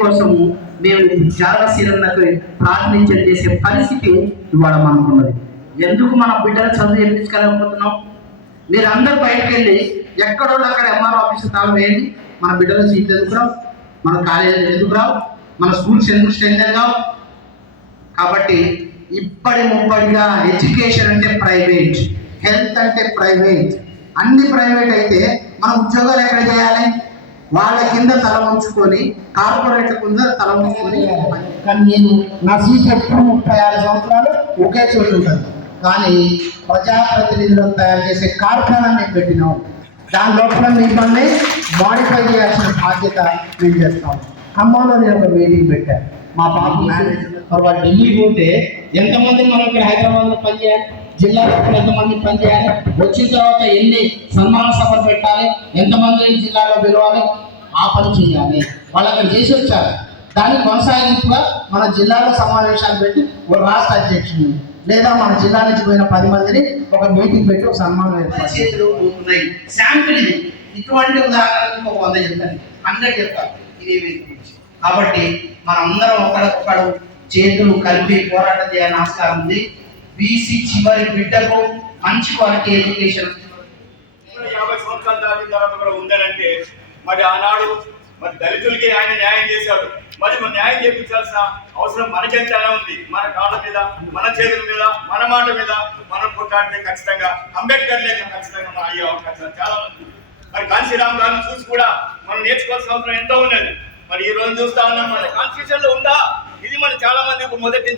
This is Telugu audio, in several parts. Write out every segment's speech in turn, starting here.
కోసము మేము జాగశీలన్నకు ప్రార్థించడం చేసే పరిస్థితి ఇవాళ మనకున్నది. ఎందుకు మన బిడ్డలు చదువు చెప్పించగలేకపోతున్నాం? మీరు అందరూ బయటకు వెళ్ళి ఎక్కడో అక్కడ ఎంఆర్ఓ ఆఫీస్ తాళం వేయండి. మన బిడ్డల సీట్లు ఎందుకు రావు? మన కాలేజీలు ఎందుకు రావు? మన స్కూల్స్ ఎందుకు స్ట్రెంత్ కావు? కాబట్టి ఇప్పటి ముప్పటిగా ఎడ్యుకేషన్ అంటే ప్రైవేట్, హెల్త్ అంటే ప్రైవేట్, అన్ని ప్రైవేట్ అయితే మన ఉద్యోగాలు ఎక్కడ చేయాలి? వాళ్ళ కింద తల ఉంచుకొని, కార్పొరేట్ల కింద తల ఉంచుకొని. కానీ నేను నా సీట్ ఎప్పుడు 36 సంవత్సరాలు ఒకే చోటు ఉంటాను. కానీ ప్రజాప్రతినిధులను తయారు చేసే కార్ఖానాన్ని పెట్టినాం. దాని లోపల మిమ్మల్ని మాడిఫై చేయాల్సిన బాధ్యత మేము చేస్తాం. ఖమ్మంలో నేను ఒక మీటింగ్ పెట్టాను. మా బాబు మేనేజర్ వాళ్ళు ఢిల్లీ పోతే ఎంతమంది మనం ఇక్కడ హైదరాబాద్లో పనిచేయాలి, జిల్లాలో ఎంతమంది పనిచేయాలి, వచ్చిన తర్వాత ఎన్ని సన్మాన సభలు పెట్టాలి, ఎంతమంది జిల్లాలో పిలవాలి, ఆ పని చేయాలి. వాళ్ళు అక్కడ చేసి వచ్చారు. దాన్ని కొనసాగింపుగా మన జిల్లాలో సమావేశాలు పెట్టి ఒక రాష్ట్ర అధ్యక్షుడు లేదా మన జిల్లా నుంచి పోయిన 10 మందిని ఒక మీటింగ్ పెట్టి ఒక సన్మానం ఏర్పాటు చేతులు పోతున్నాయి. శాంపిల్ ఇటువంటి ఉదాహరణకు ఒక 100 చెప్తాను, 100 చెప్తాను ఇదే గురించి. కాబట్టి మనందరం ఒకడొకడు చేతులు కలిపి పోరాటం చేయాలని ఆస్కారం ఉంది. బీసీ చివరి బిడ్డకు మంచి క్వాలిటీ ఎడ్యుకేషన్ 50 సంవత్సరాలు దాటిన తర్వాత కూడా ఉందనంటే మరి ఆనాడు మరి దళితులకి ఆయన న్యాయం చేశాడు. మరి మనం న్యాయం చేయించాల్సిన అవసరం మనకెంతైనా ఉంది. మన కాళ్ళ మీద, మన చేతుల మీద, మన మాట మీద మనం కొట్లాడితే ఖచ్చితంగా అంబేద్కర్ లేక ఖచ్చితంగా మన అయ్యే అవకాశం చాలా ఉంది. మరి కాంశీరామ్ గారిని చూసి కూడా మనం నేర్చుకోవాల్సిన అవసరం ఎంతో ఉన్నది. మరి ఈ రోజు చూస్తా ఉన్నాం, మన కాన్స్టిట్యూషన్ లో ఉందా? ఇది మనం చాలా మంది మొదటి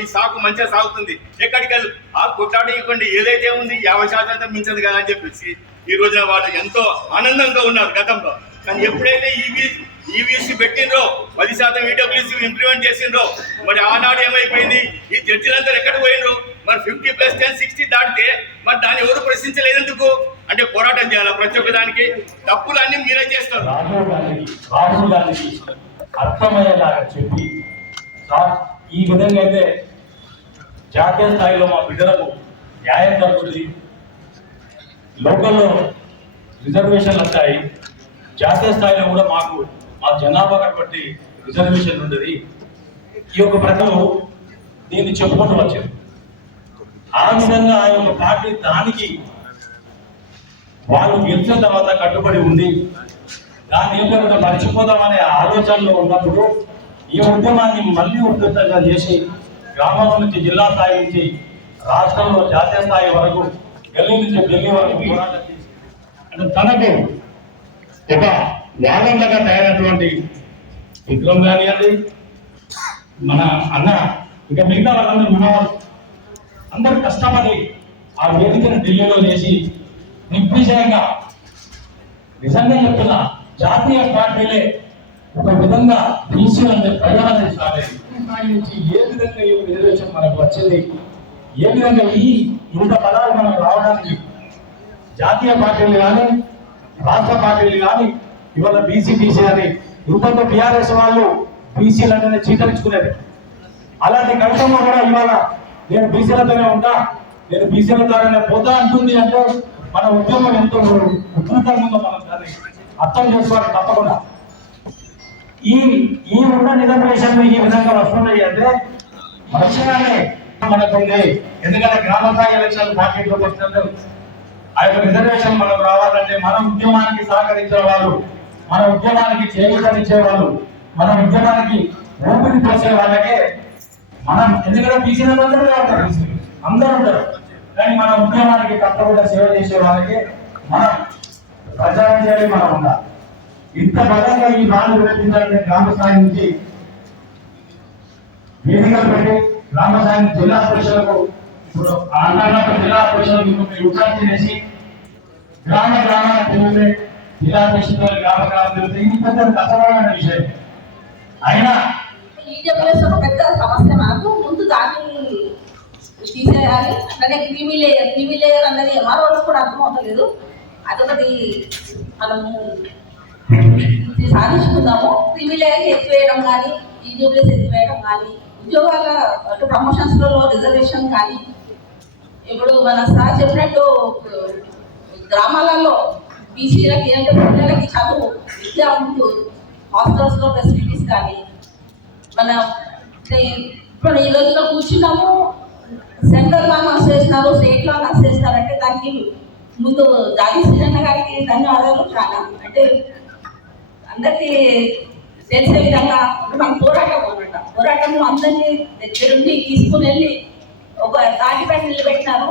ఈ సాగు మంచిగా సాగుతుంది, ఎక్కడికి వెళ్ళి ఆ కొట్లాట ఇవ్వండి, ఏదైతే ఉంది 50% మించదు కదా అని చెప్పేసి ఈ రోజున వాళ్ళు ఎంతో ఆనందంగా ఉన్నారు గతంలో. కానీ ఎప్పుడైతే ఈవీసీ పెట్టిండ్రో 10% ఈడబ్ల్యూసీ ఇంప్లిమెంట్ చేసిండ్రో మరి ఆనాడు ఏమైపోయింది? ఈ జడ్జిలందరూ ఎక్కడ పోయిండ్రు? మరి 50+10 60 దాటితే మరి దాన్ని ఎవరు ప్రశ్నించలేదందుకు? అంటే పోరాటం చేయాలి ప్రతి ఒక్క దానికి. తప్పులన్నీ మీరే చేస్తారు. రాహుల్ గాంధీ అర్థమయ్యేలాగా చెప్పి ఈ విధంగా అయితే జాతీయ స్థాయిలో మా బిడ్డలకు న్యాయం జరుగుతుంది, లోకల్లో రిజర్వేషన్లు వస్తాయి, జాతీయ స్థాయిలో కూడా మాకు మా జనాభా బట్టి రిజర్వేషన్ ఉంటుంది. ఈ యొక్క ప్రజలు దీన్ని చెప్పుకుంటూ వచ్చారు. ఆ విధంగా ఆ యొక్క పార్టీ దానికి వాళ్ళు గెలిచిన తర్వాత కట్టుబడి ఉంది. దాన్ని ఏంటంటే మర్చిపోదామనే ఆలోచనలో ఉన్నప్పుడు ఈ ఉద్యమాన్ని మళ్ళీ ఉధృతంగా చేసి గ్రామం నుంచి జిల్లా స్థాయి నుంచి రాష్ట్రంలో జాతీయ స్థాయి వరకు, గల్లీ నుంచి ఢిల్లీ వరకు పోరాటం చేసి అంటే తనకు ఒక వాలంగా తయారైనటువంటి విక్రమ్ కానివ్వండి, మన అన్న, ఇక మిగతా వాళ్ళందరూ మనవాళ్ళు అందరూ కష్టపడి ఆ వేదికను ఢిల్లీలో చేసి నిర్విషయంగా, నిజంగా చెప్తున్నా, జాతీయ పార్టీలే ఒక విధంగా బీసీలంటే ప్రయాణం సాగేది. స్థాయి నుంచి ఏ విధంగా ఈ రిజర్వేషన్ మనకు వచ్చింది, ఏ విధంగా ఇంత పదాలు మనకు రావడానికి జాతీయ పార్టీలు కానీ రాష్ట్ర పార్టీలు కానీ ఇవాళ బీసీ అని ఇంకొక టీఆర్ఎస్ వాళ్ళు బీసీలనే చీకరించుకునేది. అలాంటి కవితమ్మ కూడా ఇవాళ నేను బీసీలతోనే ఉంటా, నేను బీసీల ద్వారానే పోతా అంటుంది. అంటే మన ఉద్యమం ఎంతో ఉధృతంగా ఉందో మనం దాన్ని అర్థం చేసుకోవాలి. తప్పకుండా ఈ ఉన్న రిజర్వేషన్లు ఈ విధంగా వస్తున్నాయి అంటే మంచిగానే మనకుంది. ఎందుకంటే గ్రామ స్థాయి ఎలక్షన్ పార్టీలోకి వచ్చినప్పుడు ఆ యొక్క రిజర్వేషన్ మనకు రావాలంటే మన ఉద్యమానికి సహకరించే వాళ్ళు, మన ఉద్యమానికి చేయూతనిచ్చే వాళ్ళు, మన ఉద్యమానికి ఊపిరి పోసే వాళ్ళకే మనం, ఎందుకంటే బీసీలలో అందరూ ఉంటారు, అందరూ ఉంటారు, కానీ మన ఉద్యమానికి తప్పకుండా సేవ చేసే వాళ్ళకి మనం ప్రజాంజలి మనం ఉండాలి. ఇంత బలంగా ఈ బాధలు పెట్టిందంటే గ్రామ స్థాయి నుంచి వేదికలు పెట్టి గ్రామ స్థాయి జిల్లా పరిషత్లకు, ఇప్పుడు అన్నట్టు జిల్లా పరిషత్లకు ఉత్పత్తి చేసి గ్రామాల తిరిగితే జిల్లా పరిషత్ గ్రామ తిరిగితే ఇది పెద్ద కష్టమైన విషయం. అయినా ఒక పెద్ద సమస్య మనకు ముందు దాన్ని తీసేయాలి. అట్లనే క్రీమీ లేయర్ అన్నది ఎంఆర్ఓ కూడా అర్థం అవుతలేదు. అదొకటి మనము సాధించుకుందాము. క్రీమీ లేయర్ ఎత్తివేయడం కానీ, ఈడబ్ల్యూఎస్ ఎత్తివేయడం కానీ, ఉద్యోగాల ప్రమోషన్స్లో రిజర్వేషన్ కానీ, ఇప్పుడు మన సార్ చెప్పినట్టు గ్రామాలలో బీసీలకి అంటే పిల్లలకి చదువు విద్య ఉంటూ హాస్టల్స్లో ఫెసిలిటీస్ కానీ మన ఇప్పుడు ఈ రోజులో కూర్చున్నాము, సెంట్రల్లో అనౌన్స్ చేసినారు, స్టేట్లో అనౌన్స్ చేసినారంటే దానికి ముందు జాతి శ్రీరన్న గారికి ధన్యవాదాలు. చాలా అంటే అందరికీ తెలిసే విధంగా మన పోరాటంలో అందరినీ దగ్గరుండి తీసుకుని వెళ్ళి ఒక తాటిపై నిలబెట్టినారు,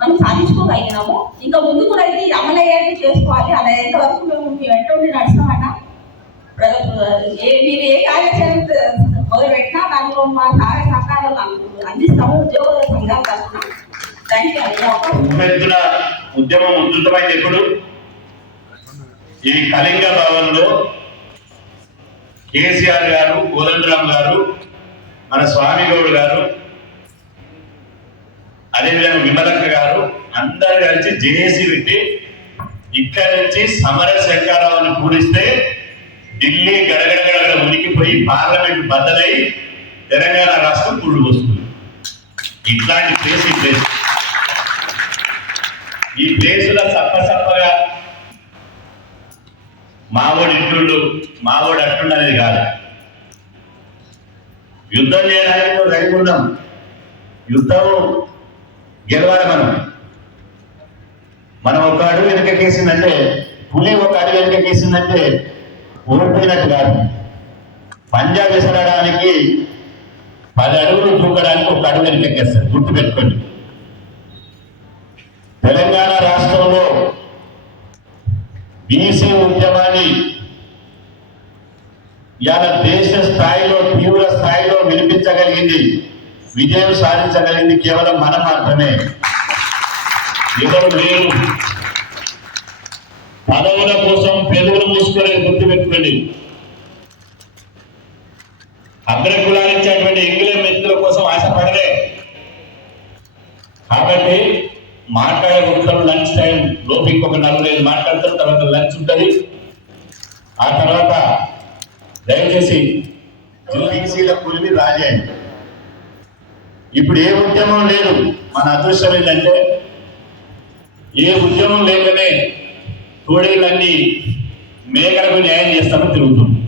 మనం సాధించుకోగలిగినాము. ఇంకా ముందు కూడా ఇది అమలయ్యేది చేసుకోవాలి. అలా ఎంతవరకు మేము వెంట ఉండి నడుస్తామన్నా మీరు ఏ కార్యాచరణ మొదలుపెట్టినా దానిలో మా సహాయ సహకారాలు అందిస్తాము. ఉద్యోగ సంఘాలు తరఫున ఉద్యమం ఉధృతమైంది. ఎప్పుడు ఈ కళింగ భవన్లో కేసీఆర్ గారు, కోదండరామ్ గారు, మన స్వామి గౌడ్ గారు, అదేవిధంగా విమలక్క గారు అందరు కలిసి జేఏసీ పెట్టి ఇక్కడి నుంచి సమర శంకరావుని పూరిస్తే ఢిల్లీ గడగడగడ ఉనికిపోయి పార్లమెంట్ బద్దలై తెలంగాణ రాష్ట్రం కూడు వస్తుంది. ఇట్లాంటి ప్లేస్ ఈ ప్లేసులో సప్పగా మావోడు ఇట్లుండు మావోడు అట్లుండు అనేది కాదు. యుద్ధం చేయడానికి రెడీ ఉన్నాం. యుద్ధం గెలవాలి. మనం ఒక అడుగు వెనకకేసిందంటే, పులి ఒక అడుగు వెనకకేసిందంటే ఓడిపోయినట్టు కాదు. పంజా విసరడానికి 10 అడుగులు దూకడానికి ఒక అడుగు వెనకకేస్తారు. గుర్తుపెట్టుకోండి. తెలంగాణ రాష్ట్రంలో బీసీ ఉద్యమాన్ని ఇవాళ దేశ స్థాయిలో తీవ్ర స్థాయిలో వినిపించగలిగింది, విజయం సాధించగలిగింది కేవలం మనం మాత్రమే. ఎవరు లేరు. పదవుల కోసం పెదవులు మూసుకునేది గుర్తుపెట్టుకోండి. అగ్రకులాలు ఇచ్చేటువంటి ఇంగ్లాండ్ వ్యక్తుల కోసం ఆశపడలే. కాబట్టి మాట్లాడే ఉంటారు. లంచ్ టైం లోపు ఇంకొక 4-5 మాట్లాడతారు. తర్వాత లంచ్ ఉంటుంది. ఆ తర్వాత దయచేసి బీసీల పులిని రాజే. ఇప్పుడు ఏ ఉద్యమం లేదు. మన అదృష్టం ఏంటంటే ఏ ఉద్యమం లేకనే తోడేళ్ళన్నీ మేకలకు న్యాయం చేస్తామని తిరుగుతుంది.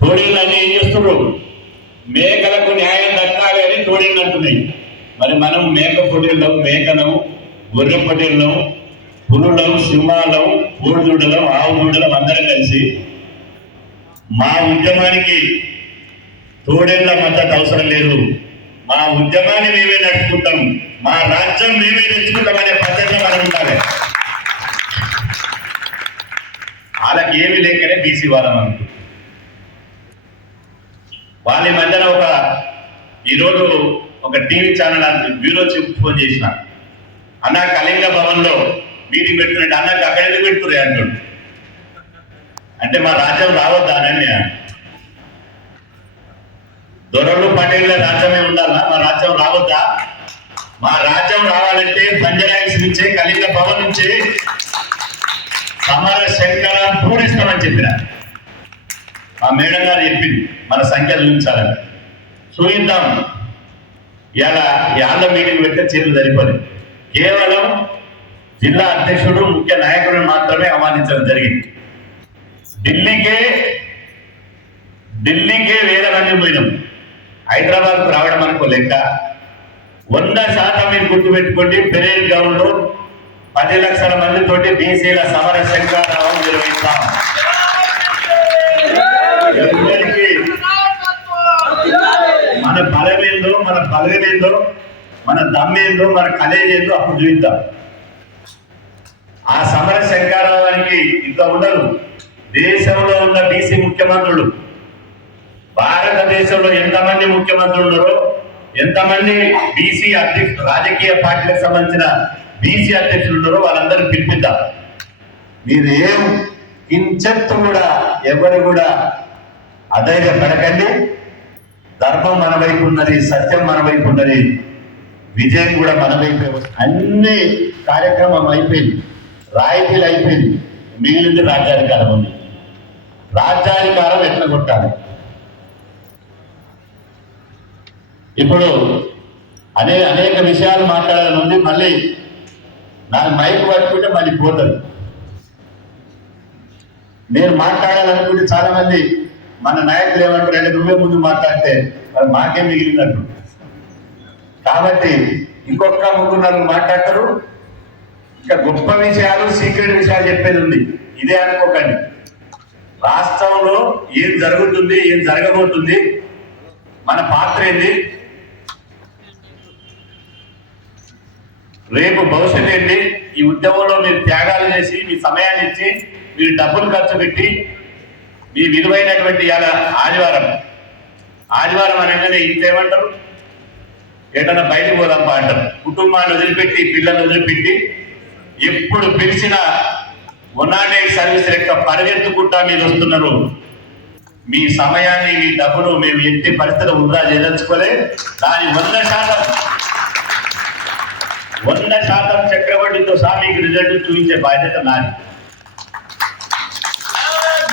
తోడేళ్ళన్నీ ఏం చేస్తున్నారు? మేకలకు న్యాయం దక్కాలి అని తోడేళ్ళు అంటున్నాయి. మరి మనం మేక పొట్టేళ్ళం, మేకలం, గొర్రె పొట్టేళ్ళం, పులులం, సింహాలం, కోడిదూడలం, ఆవు దూడలం అందరం కలిసి మా ఉద్యమానికి తోడేళ్ల మద్దతు అవసరం లేదు. మా ఉద్యమాన్ని మేమే నడుపుకుంటాం, మా రాజ్యం మేమే తెచ్చుకుంటాం అనే పద్ధతిలో మనం ఉండాలి. వాళ్ళకి ఏమి లేకనే బీసీ వాళ్ళం అనుకుంటాం. వాళ్ళ మధ్యన ఈరోజు ఒక TV channel bureau chief phone చేసిన, అన్న కళింగ భవన్లో మీటింగ్ పెడుతున్నట్టు, అన్నకు అక్కడ ఎందుకు పెడుతున్నారు అంటుండు. అంటే మా రాజ్యం రావద్దా అని. దొరలు పటేళ్ళ రాజ్యమే ఉండాలా? మా రాజ్యం రావద్దా? మా రాజ్యం రావాలంటే బంజారాయిల్స్ నుంచే, కళింగ భవన్ నుంచి సమర శంకరం పూరిస్తామని చెప్పిన మా మేడం గారు చెప్పింది. మన సంఖ్యలు చూపించాలని చూద్దాం. ఇలా యాళ్ళ మీటింగ్ పెడితే చేతులు సరిపోదు. కేవలం జిల్లా అధ్యక్షుడు, ముఖ్య నాయకులను మాత్రమే ఆహ్వానించడం జరిగింది. ఢిల్లీకే వేల మంది పోయినాం. హైదరాబాద్కు రావడం అనుకో లెక్క. 100% మీరు గుర్తుపెట్టుకోండి. పెరేడ్ గ్రౌండ్ లో 10 లక్షల మందితోటి బీసీల సమర శంకరావం నిర్వహిస్తాం. మన బలమేందో, మన బలమేందో, మన దమ్మేందో, మన కలేజేందో అప్పుడు చూద్దాం. ఆ సమర శంకరావానికి ఇంకా ఉండదు. దేశంలో ఉన్న బీసీ ముఖ్యమంత్రులు, భారతదేశంలో ఎంతమంది ముఖ్యమంత్రులు ఉన్నారో, ఎంతమంది బీసీ అధ్యక్షులు, రాజకీయ పార్టీలకు సంబంధించిన బీసీ అధ్యక్షులు ఉన్నారో వాళ్ళందరూ పిలిపిద్దాం. మీరు ఏం కించెత్తు కూడా ఎవరు కూడా అధైర్యపడకండి. ధర్మం మన వైపు ఉన్నది, సత్యం మన వైపు ఉన్నది, విజయం కూడా మన వైపే. అన్ని కార్యక్రమం అయిపోయింది, రాయితీలు అయిపోయింది, మిగిలింది రాజ్యాధికారం ఉంది. రాజ్యాధికారం ఎట్లా కొట్టాలి? ఇప్పుడు అనేక విషయాలు మాట్లాడాలని ఉంది. మళ్ళీ నాకు మైక్ పట్టుకుంటే మళ్ళీ పోతుంది. నేను మాట్లాడాలనుకుంటే చాలా మంది మన నాయకులు ఏమంటారంటే నువ్వే ముందు మాట్లాడితే మరి మాకేం మిగిలినట్టు. కాబట్టి ఇంకొక ముగ్గురు మాట్లాడతారు. ఇంకా గొప్ప విషయాలు సీక్రెట్ విషయాలు చెప్పేది ఉంది. ఇదే అనుకోకండి. రాష్ట్రంలో ఏం జరుగుతుంది, ఏం జరగబోతుంది, మన పాత్ర ఏంటి, రేపు భవిష్యత్తు ఏంటి, ఈ ఉద్యమంలో మీరు త్యాగాలు చేసి మీ సమయాన్ని ఇచ్చి మీరు డబ్బులు ఖర్చు పెట్టి మీ విలువైనటువంటి ఆదివారం అనగానే ఇంకేమంటారు, ఏదైనా బయటకు పోదాంపా అంటారు. కుటుంబాన్ని వదిలిపెట్టి పిల్లల్ని వదిలిపెట్టి ఎప్పుడు పిలిచిన 108 సర్వీస్ లెక్క పరిగెత్తుకుంటా మీరు వస్తున్నారు. మీ సమయాన్ని మీ డబ్బును మేము ఎట్టి పరిస్థితులు వృధా చేయదలుచుకోలే. దాని 100% చక్రవడ్డీతో సహా మీకు రిజల్ట్ చూపించే బాధ్యత నాది.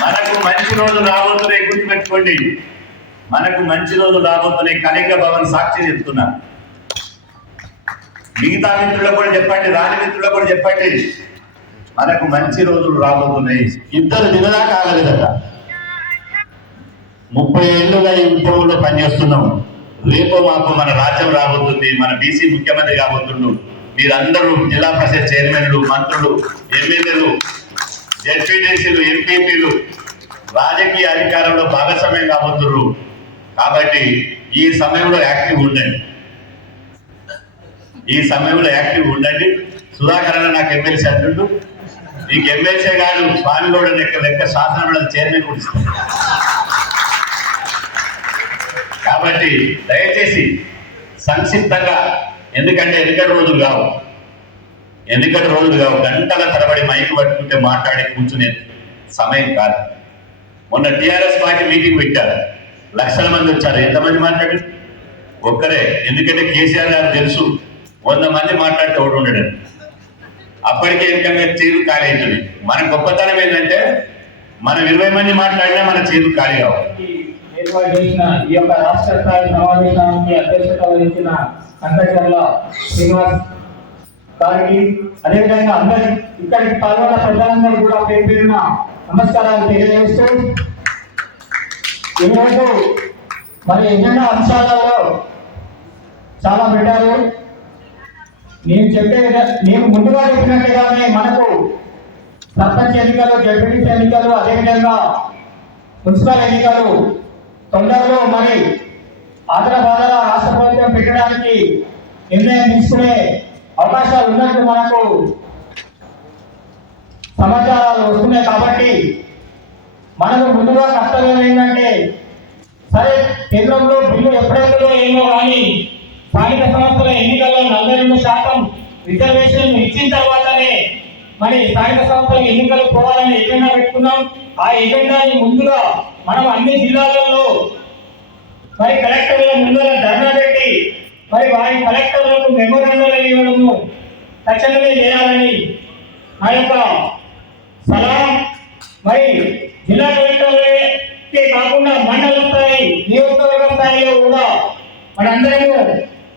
మనకు మంచి రోజులు రాబోతున్నాయి, గుర్తుపెట్టుకోండి. మనకు మంచి రోజులు రాబోతున్నాయి. కళింగ భవన్ సాక్షి చెప్తున్నా. మిగతా మిత్రులకు కూడా చెప్పండి, రాని మిత్రులకు కూడా చెప్పండి, మనకు మంచి రోజులు రాబోతున్నాయి. ఇద్దరు దినదాకా ఆగలేదట. 30 ఏళ్ళుగా ఈ ఉద్యమంలో పనిచేస్తున్నాం. రేపు మాకు మన రాజ్యం రాబోతుంది, మన బీసీ ముఖ్యమంత్రి కాబోతుండు. మీరందరూ జిల్లా పరిషత్ చైర్మన్లు, మంత్రులు, ఎమ్మెల్యేలు, జెడ్పీటీసీలు, ఎంపీపీలు రాజకీయ అధికారంలో భాగస్వామ్యం కాబోతున్నారు. కాబట్టి ఈ సమయంలో యాక్టివ్ ఉండండి. సుధాకర్ అన్న నాకు ఎమ్మెల్సీ అంటుండు. నీకు ఎమ్మెల్సీ గారు స్వామిగౌడ లెక్క శాసనమండలి చైర్మన్ కూడా ఇస్తాను. కాబట్టి దయచేసి సంక్షిప్తంగా, ఎందుకంటే ఎన్నికల రోజులు కావు, గంటల తరబడి మైకు పట్టుకుంటే మాట్లాడి కూర్చునే సమయం కాదు. మొన్న టీఆర్ఎస్ పార్టీ మీటింగ్ పెట్టారు, లక్షల మంది వచ్చారు. ఎంతమంది మాట్లాడారు? ఒక్కరే. ఎందుకంటే కేసీఆర్ గారు తెలుసు 100 మంది మాట్లాడితే ఒకడు ఉండడు. అప్పటికే ఇంకా చేతులు ఖాళీ అవుతుంది. మన గొప్పతనం ఏంటంటే మనం 20 మంది మాట్లాడినా మన చేతులు ఖాళీ కావాలి. ఏర్పాటు చేసిన ఈ యొక్క రాష్ట్ర స్థాయి సమావేశానికి అధ్యక్షత వహించిన కంటచర్ల శ్రీనివాస్ గారికి, అదేవిధంగా అందరి ఇక్కడికి పాల్గొన్న ప్రజలందరూ కూడా పేరున నమస్కారాలు తెలియజేస్తూ, ఈరోజు మరి ఎజెండా అంశాలలో చాలా పెట్టారు. నేను ముందుగా చెప్పినట్టుగానే మనకు సర్పంచ్ ఎన్నికలు, జడ్పీటీసీ ఎన్నికలు, అదేవిధంగా మున్సిపల్ ఎన్నికలు తొందరలో మరి ఆంధ్రప్రదేశ్ రాష్ట్ర ప్రభుత్వం పెట్టడానికి నిర్ణయం తీసుకునే అవకాశాలు ఉన్నట్టు మనకు సమాచారాలు వస్తున్నాయి. కాబట్టి మనకు ముందుగా కర్తవ్యం ఏంటంటే, సరే కేంద్రంలో బిల్లు ఎప్పుడైతుందో ఏమో కానీ స్థానిక సంస్థల ఎన్నికల్లో 42% రిజర్వేషన్ ఇచ్చిన తర్వాతనే మరి స్థానిక సంస్థల ఎన్నికలు పోవాలని ఎజెండా పెట్టుకున్నాం. ఆ ఎజెండాని ముందుగా మనం అన్ని జిల్లాలలో మరి కలెక్టర్ల ముందర ధర్నా పెట్టి మరి వారి కలెక్టర్లకు మెమోరాండాలు ఇవ్వడము తక్షణమే చేయాలని నా యొక్క సలహా. మరి జిల్లా కలెక్టర్లకే కాకుండా మండల స్థాయి, నియోజకవర్గ స్థాయిలో కూడా మనందరము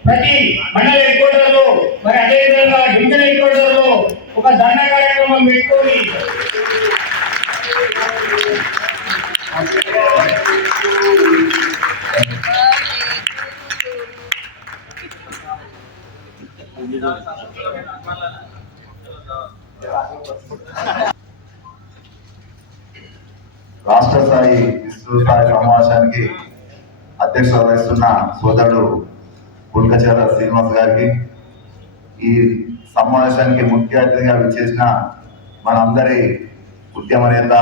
ప్రతి మండల హెడ్ క్వార్టర్లో, మరి అదేవిధంగా డివిజన్ హెడ్ క్వార్టర్లో ఒక ధర్నా కార్యక్రమం పెట్టుకొని రాష్ట్ర స్థాయి విస్తృత స్థాయి సమావేశానికి అధ్యక్షత వహిస్తున్న సోదరుడు పుల్కచర్ల శ్రీనివాస్ గారికి, ఈ సమావేశానికి ముఖ్య అతిథిగా విచ్చేసిన మనందరి ఉద్యమ నేత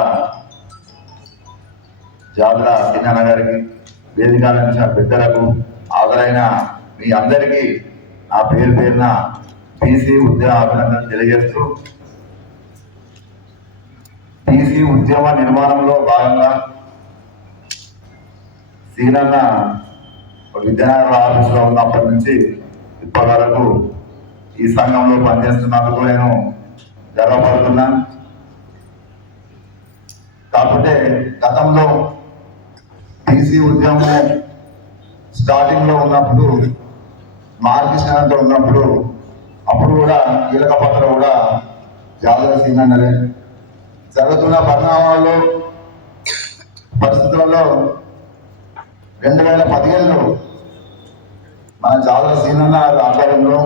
జాగ్ర సింగన్న గారికి, వేదిక నుంచి పెద్దలకు, హాజరైన మీ అందరికీ నా పేరున బీసీ ఉద్యమ అభినందనలు తెలియజేస్తూ, బీసీ ఉద్యమ నిర్మాణంలో భాగంగా సీనన్న విద్యానగర్ ఆఫీసులో ఉన్నప్పటి నుంచి ఇప్పటి వరకు ఈ సంఘంలో పనిచేస్తున్నందుకు నేను గర్వపడుతున్నా. కాకపోతే గతంలో బీసీ ఉద్యమం స్టార్టింగ్ లో ఉన్నప్పుడు, మార్గదర్శనంతో ఉన్నప్పుడు, అప్పుడు కూడా కీలక పాత్ర కూడా జాగ్రత్త సీనన్నదే. జరుగుతున్న పరిణామాల్లో పరిస్థితులలో 2015లో మన జాతర సీనన్న ఆధ్వర్యంలో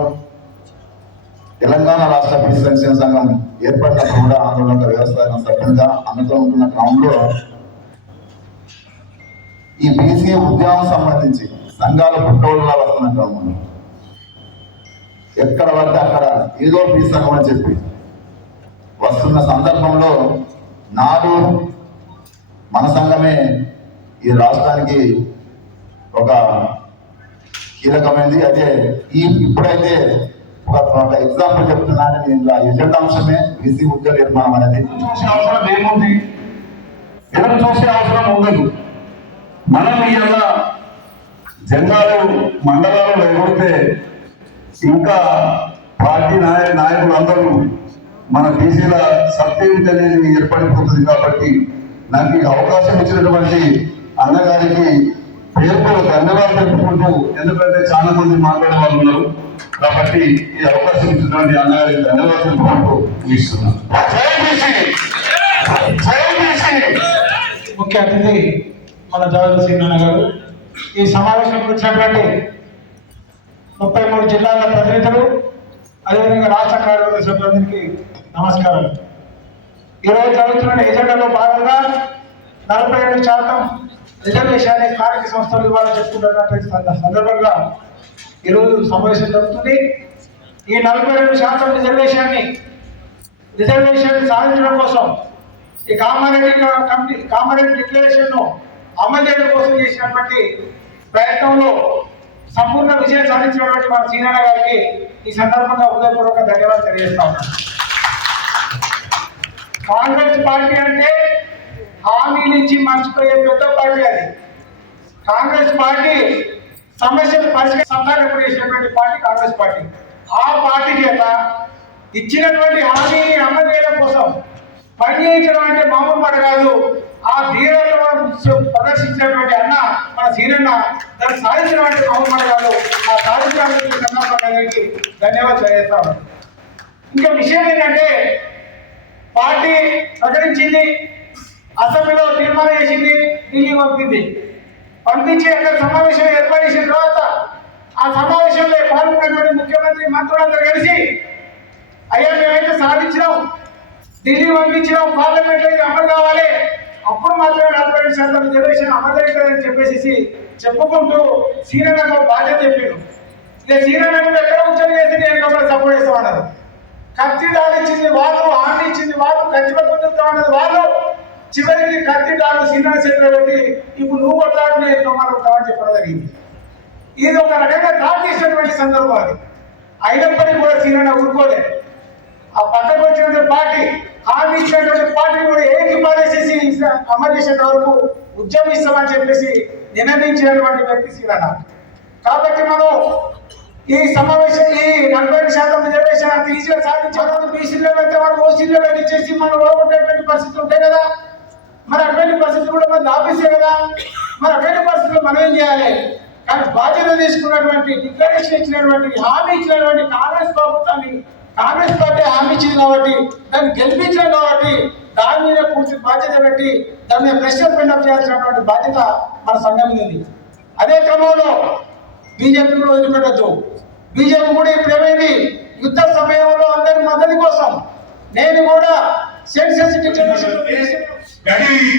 తెలంగాణ రాష్ట్ర బీసీ సంక్షేమ సంఘం ఏర్పడినప్పుడు కూడా ఆందోళన వ్యవస్థాపక సభ్యులుగా అందులో ఉంటున్న క్రమంలో ఈ బీసీ ఉద్యమం సంబంధించి సంఘాలు పుట్టోళ్ళగా వస్తున్న క్రమంలో ఎక్కడ పడితే అక్కడ ఏదో బీసీ సంఘం అని చెప్పి వస్తున్న సందర్భంలో నాడు మన సంఘమే ఈ రాష్ట్రానికి ఒక కీలకమైనది. అయితే ఇప్పుడైతే ఒక ఎగ్జాంపుల్ చెప్తున్నాను నేను, ఎజెండా అంశమే బీసీ ఉద్యోగ నిర్మాణం అనేది. అవసరం ఏముంది, ఎదురు చూసే అవసరం ఉండదు. మనం ఇలా జెండాలు మండలాలు ఎగురితే ఇంకా పార్టీ నాయకులు అందరూ మన బీసీల సత్యం అనేది ఏర్పడిపోతుంది. కాబట్టి నాకు ఈ అవకాశం ఇచ్చినటువంటి అన్నగారికి పేరుతో ధన్యవాదాలు తెలుపుకుంటూ, ఎందుకంటే చాలా మంది మాట్లాడే వాళ్ళు ఉన్నారు కాబట్టి ఈ అవకాశం ఇచ్చినటువంటి అన్నగారికి ధన్యవాదాలు తెలుపుకుంటూ ముగిస్తున్నాను. ముఖ్య అతిథి మన జావలి సీనన్న గారు, ఈ సమావేశంలో వచ్చినటువంటి 33 జిల్లాల ప్రతినిధులు, అదేవిధంగా రాష్ట్ర కార్యవర్గ సభ్యులందరికీ నమస్కారాలు. ఈరోజు జరుగుతున్న ఎజెండాలో భాగంగా 47% రిజర్వేషన్ కార్మిక సంస్థలు ఇవ్వాలని చెప్పుకుంటున్నటువంటి సందర్భంగా ఈరోజు సమావేశం జరుగుతుంది. ఈ 42% రిజర్వేషన్ సాధించడం కోసం ఈ కామారెడ్డి డిక్లరేషన్ ను అమలు చేయడం కోసం చేసినటువంటి ప్రయత్నంలో సంపూర్ణ విజయం సాధించినటువంటి మన సీనన్న గారికి ఈ సందర్భంగా హృదయపూర్వక ధన్యవాదాలు తెలియజేస్తా ఉన్నాను. కాంగ్రెస్ పార్టీ అంటే హామీ నుంచి మర్చిపోయే పెద్ద పార్టీ. అది కాంగ్రెస్ పార్టీ సమస్యలు పరిష్కారం చేసినటువంటి పార్టీ కాంగ్రెస్ పార్టీ. ఆ పార్టీ చేత ఇచ్చినటువంటి హామీని అమలు చేయడం కోసం పనిచేయించడం అంటే మామూలు మాట కాదు. ఆ ధీరత్వం ప్రదర్శించినటువంటి అన్న మన సీనన్న దాన్ని సాధించినటువంటి మామూలు మాట కాదు. ఆ సాధించినటువంటి సందర్భానికి ధన్యవాదాలు తెలియజేస్తాను. ఇంకా విషయం ఏంటంటే, పార్టీ ప్రకటించింది, అసెంబ్లీలో తీర్మానం చేసింది, ఢిల్లీ పంపించి అక్కడ సమావేశం ఏర్పాటు చేసిన తర్వాత ఆ సమావేశంలో పాల్గొన్నటువంటి ముఖ్యమంత్రి మంత్రులందరూ కలిసి, అయ్యా మేమైతే సాధించినాం, ఢిల్లీ పంపించినాం, పార్లమెంట్ లో అమలు కావాలి, అప్పుడు మాత్రమే 42% రిజర్వేషన్ అమలు అవుతుందని చెప్పేసి చెప్పుకుంటూ సీనన్న బాధ్యత చెప్పారు. ఇక సీనన్న ఎక్కడ ఉద్యోగం చేసి నేను కాబట్టి సపోర్ట్ చేస్తామన్నారు. కత్తిదాలు ఇచ్చింది వాళ్ళు, హామీ ఇచ్చింది వాళ్ళు, ఖచ్చితంగా వాళ్ళు, చివరికి కత్తిదాలు సీనన్న చేతిలో పెట్టి ఇప్పుడు నువ్వు కొట్లాడు నేను కొట్టామని చెప్పడం జరిగింది. ఇది ఒక రకంగా డ్రాప్ చేసినటువంటి సందర్భం. అది అయినప్పటికీ కూడా సీనన్న ఊరుకోలే. ఆ పక్కకు వచ్చినటువంటి పార్టీ, హామీ ఇచ్చినటువంటి పార్టీ కూడా ఏకి పారేసేసి అమలు చేసేంత వరకు ఉద్యమిస్తామని చెప్పేసి నిర్ణయించినటువంటి వ్యక్తి సీనన్న. కాబట్టి మనం ఈ సమావేశం ఈ 40% రిజర్వేషన్ అంత ఈజీగా సాధించాలి. బీసీలో అయితే మనం ఓసీలో ఇచ్చేసి మనం ఓడగొట్టేటువంటి పరిస్థితులు ఉంటాయి కదా. మరి అటువంటి పరిస్థితులు కూడా మనం ఆపేసే కదా. మరి అటువంటి పరిస్థితులు మనం ఏం చేయాలి? కానీ బాధ్యత తీసుకున్నటువంటి, డిక్లరేషన్ ఇచ్చినటువంటి, హామీ ఇచ్చినటువంటి కాంగ్రెస్ ప్రభుత్వాన్ని, కాంగ్రెస్ పార్టీ హామీ ఇచ్చింది కాబట్టి, దాన్ని గెలిపించాం కాబట్టి దాని మీద పూర్తి బాధ్యత పెట్టి దాని మీద ప్రెషర్ పెండప్ చేయాల్సినటువంటి బాధ్యత మన సంఘం మీద ఉంది. అదే క్రమంలో బీజేపీ కూడా వదిలిపెట్టద్దు. బీజేపీ కూడా ఇప్పుడు ఏమైంది, యుద్ధ సమయంలో అందరి మద్దతు కోసం నేను కూడా సెన్సెస్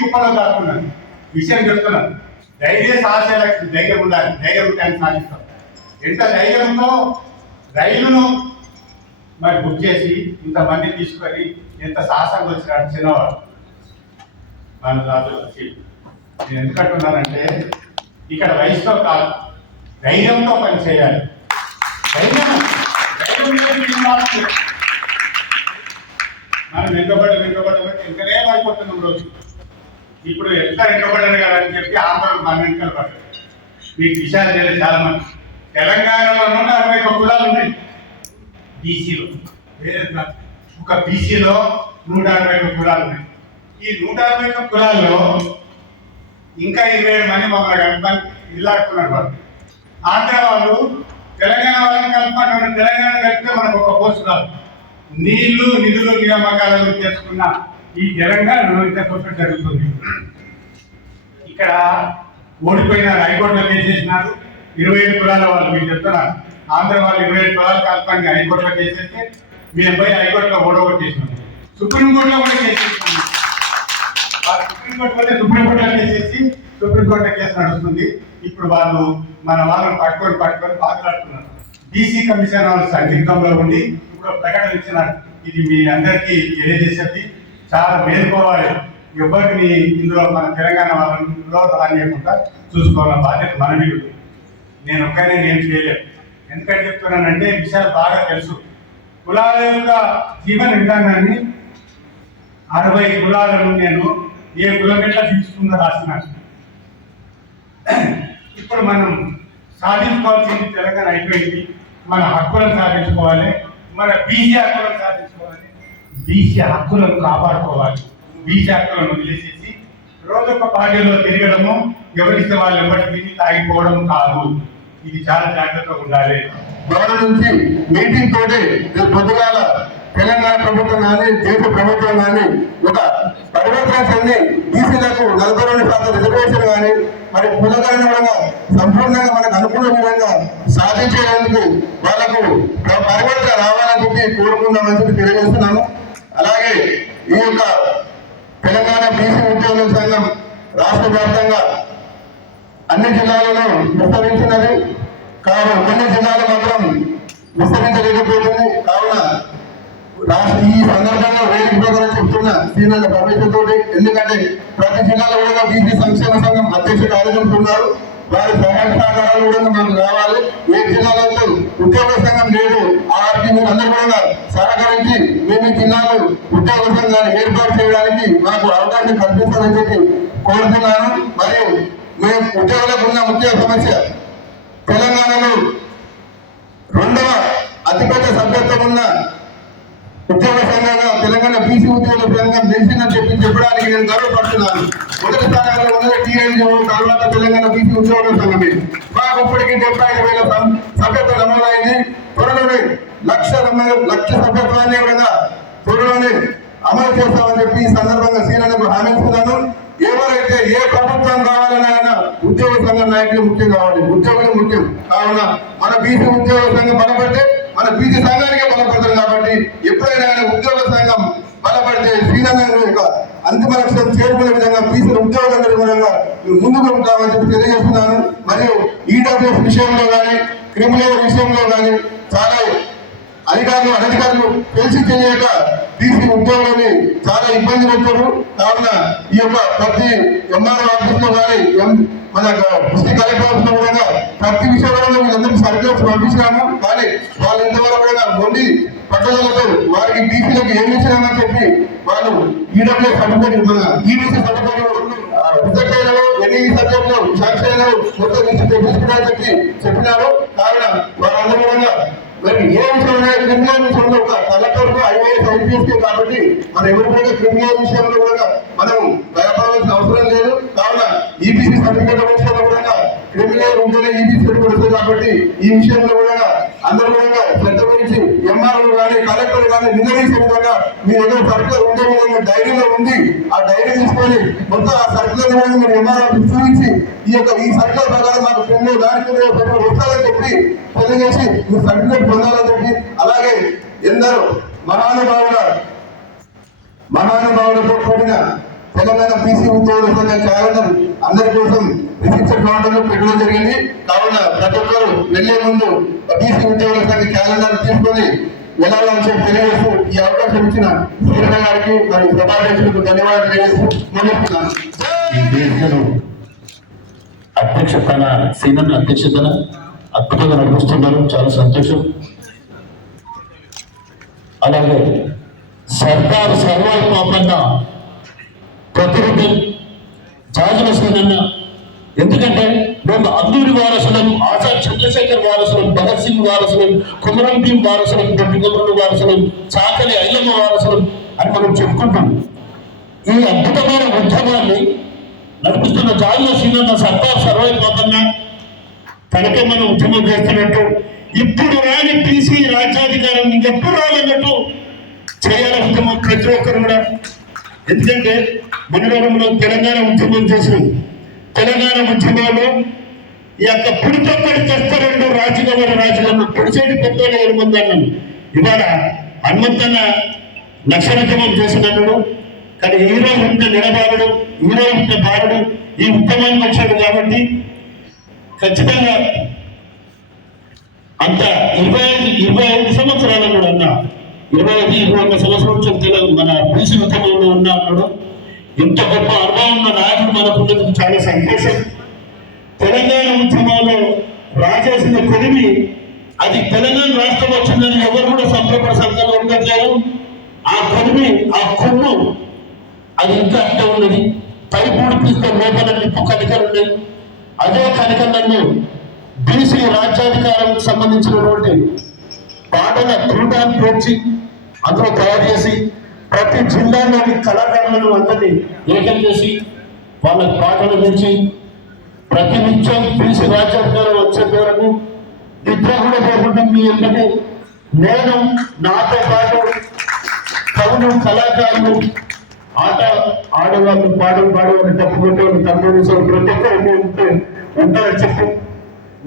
కుప్పలో కాకుండా విషయం చెప్తున్నాను. ధైర్య సాహసాలకు ధైర్యం ఉండాలి, ధైర్యం ఉంటాయని సాధిస్తాం. ఎంత ధైర్యంతో రైలును మరి బుక్ చేసి ఇంతమంది తీసుకొని ఎంత సాహసంగా వచ్చినాడు చిన్నవాడు మన రాజు. నేను ఎందుకంటున్నానంటే, ఇక్కడ వయసుతో కాదు, ధైర్యంతో పని చేయాలి. మనం వెనుకబడి ఇంకనే అయిపోతున్నాం రోజు. ఇప్పుడు ఎంత వెనుకబడ్డాను కదా అని చెప్పి ఆందోళన మన వెనుకలు పడ్డారు. మీకు విషయాలు తెలియదు చాలా మంది. తెలంగాణలో 161 కులాలు ఉన్నాయి బీసీలో. వేరే ఒక బీసీలో 161 కులాలు ఉన్నాయి. ఈ 161 కులాల్లో ఇంకా 27 మంది మమ్మల్ని కలుపుకొని ఇల్లాడుతున్నారు. వాళ్ళు ఆంధ్ర వాళ్ళు తెలంగాణ వాళ్ళని కలుపుకుంటున్నారు. తెలంగాణ కలిపితే మనకు ఒక పోస్ట్ రాదు. నీళ్లు నిధులు నియామకాలను తెలుసుకున్న ఈ తెలంగాణలో ఇంత కొత్త జరుగుతుంది. ఇక్కడ ఓడిపోయిన హైకోర్టులో కేసేసినారు. 25 కులాల వాళ్ళు మీరు చెప్తున్నారు. ఆంధ్ర వాళ్ళు 25 కులాల కల్పాన్ని హైకోర్టులో కేసేస్తే మీ అబ్బాయి హైకోర్టులో ఓడగొట్టేసినారు. సుప్రీంకోర్టులో కూడా కేసేసినారు. సుప్రీంకోర్టు పోతే సుప్రీంకోర్టులో కేసేసి సుప్రీంకోర్టులో కేసు నడుస్తుంది. ఇప్పుడు వాళ్ళు మన వాళ్ళని పట్టుకొని బాధలాడుతున్నారు. బీసీ కమిషన్ వాళ్ళు సందిగ్ధంలో ఉండి ఇప్పుడు ప్రకటన ఇచ్చినారు. ఇది మీ అందరికీ తెలియజేసేది చాలా మేలుకోవాలి. ఎవరిని ఇందులో మన తెలంగాణ వాళ్ళలో రానియకుండా చూసుకోవాల బాధ్యత మన మీద. నేను ఒక్కనే నేను చేయలేను. ఎందుకంటే చెప్తున్నానంటే విషయాలు బాగా తెలుసు. కులాల యొక్క జీవన విధానాన్ని 60 కులాలను నేను ఏ కులం ఎట్లా తీసుకుందో రాసినాను. ఇప్పుడు మనం సాధించుకోవాల్సింది తెలంగాణ అయిపోయింది. మన హక్కులను సాధించుకోవాలి. మన బీసీ హక్కులను సాధించుకోవాలి. బీసీ హక్కులను కాపాడుకోవాలి. బీసీ హక్కులను వదిలేసేసి రోజొక పార్టీలో తిరగడము, ఎవరిస్తే వాళ్ళు ఎవరికి తాగిపోవడం కాదు. ఇది చాలా జాగ్రత్తగా ఉండాలి. గవర్నర్ నుంచి మీటింగ్ తోటి పొద్దుగాల తెలంగాణ ప్రభుత్వం కానీ దేశ ప్రభుత్వం కానీ ఒక పరివర్తన చెంది బీసీలకు 42% రిజర్వేషన్ కానీ మరి కులకరణంగా సంపూర్ణంగా మనకు అనుకున్న విధంగా సాధించేందుకు వాళ్ళకు పరివర్తన రావాలని చెప్పి కోరుకుందామని చెప్పి తెలియజేస్తున్నాను. అలాగే ఈ యొక్క తెలంగాణ బీసీ ఉద్యోగుల సంఘం రాష్ట్ర వ్యాప్తంగా అన్ని జిల్లాలను విస్తరించినది. కావున కొన్ని జిల్లాలు మాత్రం విస్తరించలేకపోతుంది. కావున ఈ సందర్భంగా వేదిక ప్రకారం చెప్తున్న సీనియర్ పర్మిషన్ తోటి, ఎందుకంటే ప్రతి జిల్లాలో కూడా బీసీ సంక్షేమ సంఘం అధ్యక్ష కార్యదర్శులు ఉన్నారు. వారి సహాయ సహకారాలు కూడా మనకు రావాలి. ఏ జిల్లాలో ఉద్యోగ సంఘం లేదు, వారికి మీరు అందరూ కూడా సహకరించి మేము ఈ జిల్లాలో ఉద్యోగ సంఘాన్ని ఏర్పాటు చేయడానికి మాకు అవకాశం కల్పిస్తారని చెప్పి కోరుతున్నాను. మరియు మేము ఉద్యోగులకు ఉన్న ముఖ్య సమస్య తెలంగాణలో 2వ అతిపెద్ద సభ్యత్వం ఉన్న ఉద్యోగ సంఘంగా తెలంగాణ బీసీ ఉద్యోగ సంఘం తెలిసిందని చెప్పడానికి నేను గర్వపడుతున్నాను. మొదటి స్థానంలో ఉన్నది టీఎన్జీఓ, తర్వాత తెలంగాణ బీసీ ఉద్యోగ సంఘమే. మాకు ఇప్పటికీ 75,000 సభ్యత్వం నమోదైంది. త్వరలోనే 1,00,000 సభ్యత్వాన్ని కూడా త్వరలోనే అమలు చేస్తామని చెప్పి ఈ సందర్భంగా సీనియర్లకు హామీ ఇస్తున్నాను. ఎవరైతే ఏ ప్రభుత్వం కావాలన్నా ఉద్యోగ సంఘ నాయకులు ముఖ్యం కావాలి, ఉద్యోగులు ముఖ్యం. కావున మన బీసీ ఉద్యోగ సంఘం బలపడితే మన బీసీ సంఘానికే బలపడుతుంది. కాబట్టి ఎప్పుడైనా ఉద్యోగ సంఘం బలపడితే శ్రీరంగం యొక్క అంతిమ లక్ష్యం చేరుకునే విధంగా బీసీ ఉద్యోగులందరి విధంగా ముందుకు ఉంటామని చెప్పి తెలియజేస్తున్నాను. మరియు ఈడబ్ల్యూఎస్ విషయంలో కానీ క్రిమినల్ విషయంలో కానీ చాలా అధికారులు తెలిసి తెలియక బీసీ ఉద్యోగులని చాలా ఇబ్బంది పెట్టారు. కావున ఈ యొక్క ప్రతి ఎంఆర్ఓ ఆఫీస్ లో కానీ మన డిస్ట్రిక్ట్ కలెక్టర్ ఆఫీస్ లో కూడా ప్రతి విషయంలో వీళ్ళందరికీ సర్క్యులర్స్ పంపించినాము. కానీ వాళ్ళు ఇంతవరకు కూడా మొండి పట్టుదలతో వారికి బీసీలకు ఏమి ఇచ్చినామని చెప్పి వాళ్ళు ఈడబ్ల్యూఎస్ సర్టిఫికేట్ మన ఈబీసీ సర్టిఫికేట్ ఎన్ని సబ్జెక్టులు సాక్షి మొత్తం నుంచి తెప్పించుకున్నారని చెప్పి చెప్పినారు. కావున వారందరూ కూడా మరి ఏ విషయంలో క్రిమినల్ విషయంలో ఒక కలెక్టర్కు ఐఏఎస్ ఐపీఎస్కే కాబట్టి మనం ఎవరు కూడా క్రిమినల్ విషయంలో కూడా మనం భయపడవలసిన అవసరం లేదు. కావున ఈబీసీ సర్టిఫికేట్ విషయంలో కూడా క్రిమినల్ ఉంటేనే ఈబీసీ సర్టిఫికేట్ వస్తుంది. కాబట్టి ఈ విషయంలో కూడా అందరూ కూడా శ్రద్ధ వహించి ఎంఆర్ఓ కానీ కలెక్టర్ కానీ నిర్ణయించే విధంగా మీ దగ్గర సర్కులర్ ఉండే విధంగా డైరీలో ఉంది. ఆ డైరీ తీసుకొని మొత్తం ఆ సర్కులర్ విధంగా మీరు ఎంఆర్ఓ చూపించి ఈ సర్కులర్ ప్రకారం మాకు క్రిమినల్ దానికి వస్తారని చెప్పి తెలియజేసి మీ సర్టిఫికేట్ పొందాలని చెప్పి, అలాగే ఎందరో మహానుభావులతో కూడిన తెలంగాణ బీసీ ఉద్యోగుల సంఘ క్యాలెండర్ అందరి కోసం రిజిస్టర్ కౌంటర్లో పెట్టడం జరిగింది. కావున ప్రతి ఒక్కరు వెళ్లే ముందు బీసీ ఉద్యోగుల సంఘ క్యాలెండర్ తీసుకొని వెళ్ళాలని చెప్పి తెలియజేస్తూ ఈ అవకాశం ఇచ్చిన శ్రీరణ గారికి మరియు సభాధ్యక్షులకు ధన్యవాదాలు తెలియజేస్తూ ముగిస్తున్నాను. అధ్యక్షతన అద్భుతంగా నడుస్తున్నారు. చాలా సంతోషం. అలాగే సర్దార్ సర్వాయి పాపన్న ప్రతినిధి జాజుల సీనన్న, ఎందుకంటే మేము అందూరి వారసులం, ఆజాద్ చంద్రశేఖర్ వారసులం, భగత్ సింగ్ వారసులం, కుమరం భీం వారసులం, దొడ్డిగొర్రెలు వారసులం, చాకలి ఐలమ్మ వారసులం అని మనం చెప్పుకుంటాం. ఈ అద్భుతమైన ఉద్యమాన్ని నడిపిస్తున్న జాజుల సీనన్న సర్దార్ సర్వాయి పాపన్న తనకే మనం ఉద్యమం చేస్తున్నట్టు, ఇప్పుడు రాని బీసీ రాజ్యాధికారం ఎప్పుడు రాలన్నట్టు చేయాలి ఉద్యమం ప్రతి ఒక్కరు కూడా. ఎందుకంటే మనలో తెలంగాణ ఉద్యమం చేసినాం. తెలంగాణ ఉద్యమంలో ఈ యొక్క పుడితొక్కడి తెస్తారండు రాజుగారు పొడిచేటి పెద్దలు 7 మంది అన్నాను. ఇవాళ హనుమంతన్న నక్షత్రమం చేసినప్పుడు కానీ హీరో ఉంట నిలబాడు, హీరో ఉంట బాలుడు ఈ ఉద్యమానికి వచ్చాడు. కాబట్టి ఖచ్చితంగా అంత 25 సంవత్సరాలు కూడా అన్న 21 సంవత్సరం మన బీసీ ఉద్యమంలో ఉన్న అన్నాడు. ఇంత గొప్ప అనుభవం ఉన్న నాయకుడు మనకున్నందుకు చాలా సంతోషం. తెలంగాణ ఉద్యమంలో రాజేసిన కొలిమి అది తెలంగాణ రాష్ట్రం వచ్చిందని ఎవరు కూడా సంబరపడ సంఘంలో ఉండట్లేదు. ఆ కొలిమి, ఆ కొమ్ము అది ఇంకా అంటే ఉన్నది. పైపూడి తీస్తే లోపల నిప్పు కనికలు ఉన్నాయి. అదే కనికలను బీసీ రాజ్యాధికారానికి సంబంధించినటువంటి పాటల దృఢాన్ని పెంచి అందులో తయారు చేసి ప్రతి జిల్లాలోని కళాకారులను అందరినీ ఏకం చేసి వాళ్ళకి పాటలు పెంచి ప్రతి నిత్యం బీసీ రాజ్యాధికారం వచ్చే వరకు నిద్ర కూడా పోకుండా మీ ఎందుకు నేను నాతో పాటు కవులు, కళాకారులు, ఆట ఆడవాళ్ళు, పాడవాళ్ళు, తప్పుకుంటూ తమ్ముడు ప్రతి ఒక్కరు ఉంటారని చెప్పి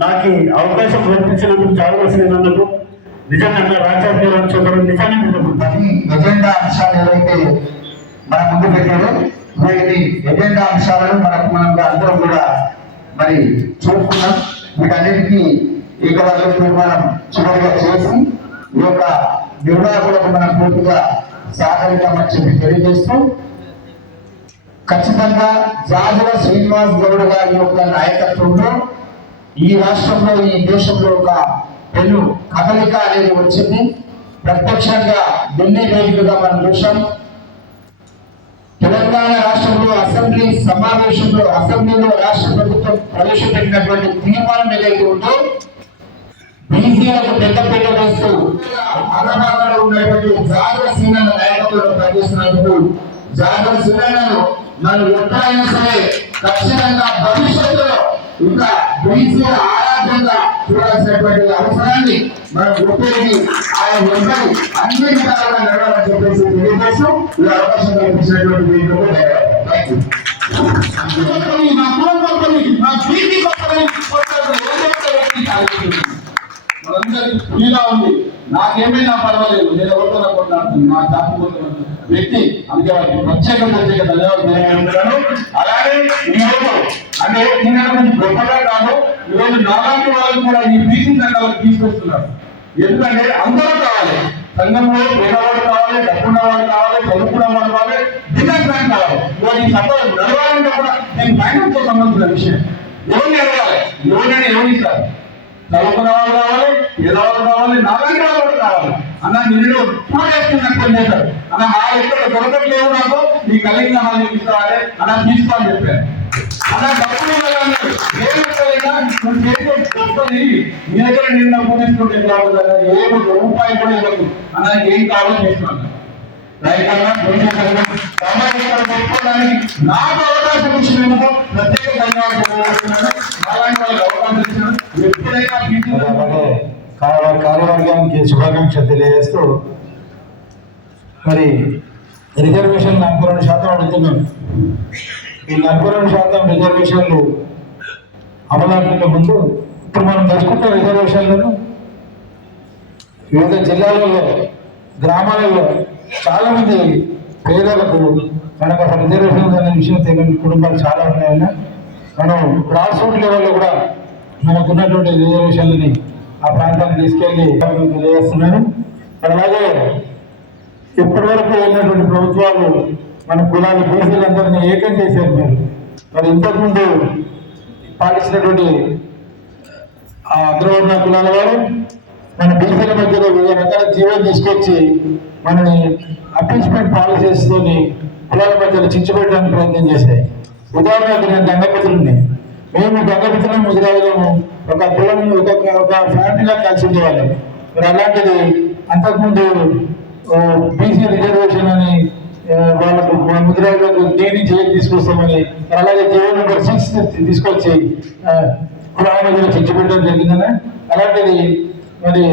నాకు అవకాశం కల్పించినందుకు చాలా శ్రీనందుకు నిజంగా రాజ్యాధికారం చూడడం నిజంగా ఎజెండా అంశాలు ఏవైతే మన ముందు పెట్టారో ఇది ఎజెండా అంశాలను మనం అందరం కూడా మరి చూసుకున్నాం. వీటన్నిటికీ ఏకవర్గ నిర్మాణం చివరిగా చేసి ఈ యొక్క నిర్ణయాలకు మనం పూర్తిగా సహకరిద్దామని చెప్పి తెలియజేస్తూ ఖచ్చితంగా జాజుల శ్రీనివాస్ గౌడ్ గారి యొక్క నాయకత్వంలో ఈ రాష్ట్రంలో, ఈ దేశంలో ఒక పెను కదలిక అనేది వచ్చింది. ప్రత్యక్షంగా ఢిల్లీ వేదికగా మనం చూసాం. తెలంగాణ రాష్ట్రంలో అసెంబ్లీ సమావేశంలో అసెంబ్లీలో రాష్ట్ర ప్రభుత్వం ప్రవేశపెట్టినటువంటి తీర్మానం ఏదైతే ఉందో బీసీలకు పెద్దపీట వేస్తూ అగ్రభాగంలో ఉన్నటువంటి జాగర సీనన్న నాయకత్వంలో పనిచేస్తున్నందుకు జాగర సీనన్నను మనం ఎప్పుడైనా సరే ఖచ్చితంగా భవిష్యత్తులో ఇంకా బీసీల ఆరాధ్యంగా చూడాల్సినటువంటి అవసరాన్ని మనం గుర్తించి ఆయన వెంటనే అన్ని విధాలుగా నడవాలని చెప్పేసి తెలియజేస్తూ ఈ అవకాశం కల్పించినటువంటి మీకు ఫ్రీగా ఉంది. నాకేమైనా పర్వాలేదు, నేను ఎవరితో కొట్లాడుతున్నాను, నా జాతి వ్యక్తి, అందుకే వారికి ప్రత్యేక ధన్యవాదాలు. అలాగే ఈరోజు అంటే నేను గొప్పగా కాదు, ఈరోజు నాలాంటి వాళ్ళు కూడా ఈ బీసీ సంఘాలకు తీసుకొస్తున్నారు. ఎందుకంటే అందరూ కావాలి, సంఘంలో పేదవాడు కావాలి, డబ్బున్నవాడు కావాలి, చదువుకున్న వాడు కావాలి, బిజినెస్ మ్యాన్ కావాలి. ఇవాళ ఈ సభ నడవాలంటే కూడా నేను బ్యాంకుతో సంబంధించిన విషయం. ఎవరిని అడగాలి, ఎవరైనా ఎవరు ఇస్తారు? చదువుకున్న వాళ్ళు కావాలి, పేదవాళ్ళు కావాలి, నాలాంటి వాళ్ళు కావాలి. అన్న నిన్ను పూజేస్తున్నట్టు చేశారు. అన్న మా ఇక్కడ దొరకట్లేవు, నాకు నీ కలిగిన హాలు ఇస్తారే అన్న తీసుకోని చెప్పాను. అన్న డబ్బులు నువ్వు చేసే గొప్పది మీ దగ్గర నిన్న పూజిస్తుంటే కాదు కదా, ఏ రూపాయి కూడా ఇవ్వదు. అన్న ఏం కావాలో చేస్తున్నాను. నాకు అవకాశం ఇచ్చినందుకు ప్రత్యేక ధన్యవాదాలు. అలాంటి వాళ్ళకి అవకాశం ఇచ్చినారు. ఎప్పుడైనా కార్యవర్గానికి శుభాకాంక్షలు తెలియజేస్తూ మరి రిజర్వేషన్ 42% అడుగుతున్నాను. ఈ 42% రిజర్వేషన్లు అమలానికి ముందు ఇప్పుడు మనం తెచ్చుకుంటున్న రిజర్వేషన్లను వివిధ జిల్లాలలో, గ్రామాలలో చాలా మంది పేదలకు మనకు అసలు రిజర్వేషన్ అనే విషయం తెలియని కుటుంబాలు చాలా ఉన్నాయన్న. మనం గ్రాస్ రూట్ లెవెల్లో కూడా మనకున్నటువంటి రిజర్వేషన్లని ఆ ప్రాంతానికి తీసుకెళ్ళి తెలియజేస్తున్నాను. అలాగే ఇప్పటి వరకు ఉన్నటువంటి ప్రభుత్వాలు మన కులాలు బీసీలందరినీ ఏకం చేశారు. మరి ఇంతకుముందు పాటించినటువంటి ఆ అగ్రవర్ణ కులాల వారు మన బీసీల మధ్యలో వివిధ రకాల జీవనం తీసుకొచ్చి మనని అపీస్మెంట్ పాలసీస్తోని కులాల మధ్యలో చించిపెట్టడానికి ప్రయత్నం చేశాయి. ఉదాహరణకు నేను గంగపతులుని, మేము గంగపతులం ముదిరాజులము ఒక కులం ఒక ఫ్యామిలీలా కలిసి ఉండేవాళ్ళం. మరి అలాంటిది అంతకుముందు బీసీ రిజర్వేషన్ అని వాళ్ళకు ముదిరాజులకు దీని జైలు తీసుకొస్తామని, అలాగే జీవన్ నెంబర్ 6 తీసుకొచ్చి కులాల మధ్యలో చించిపెట్టడం జరిగిందని. అలాంటిది మరి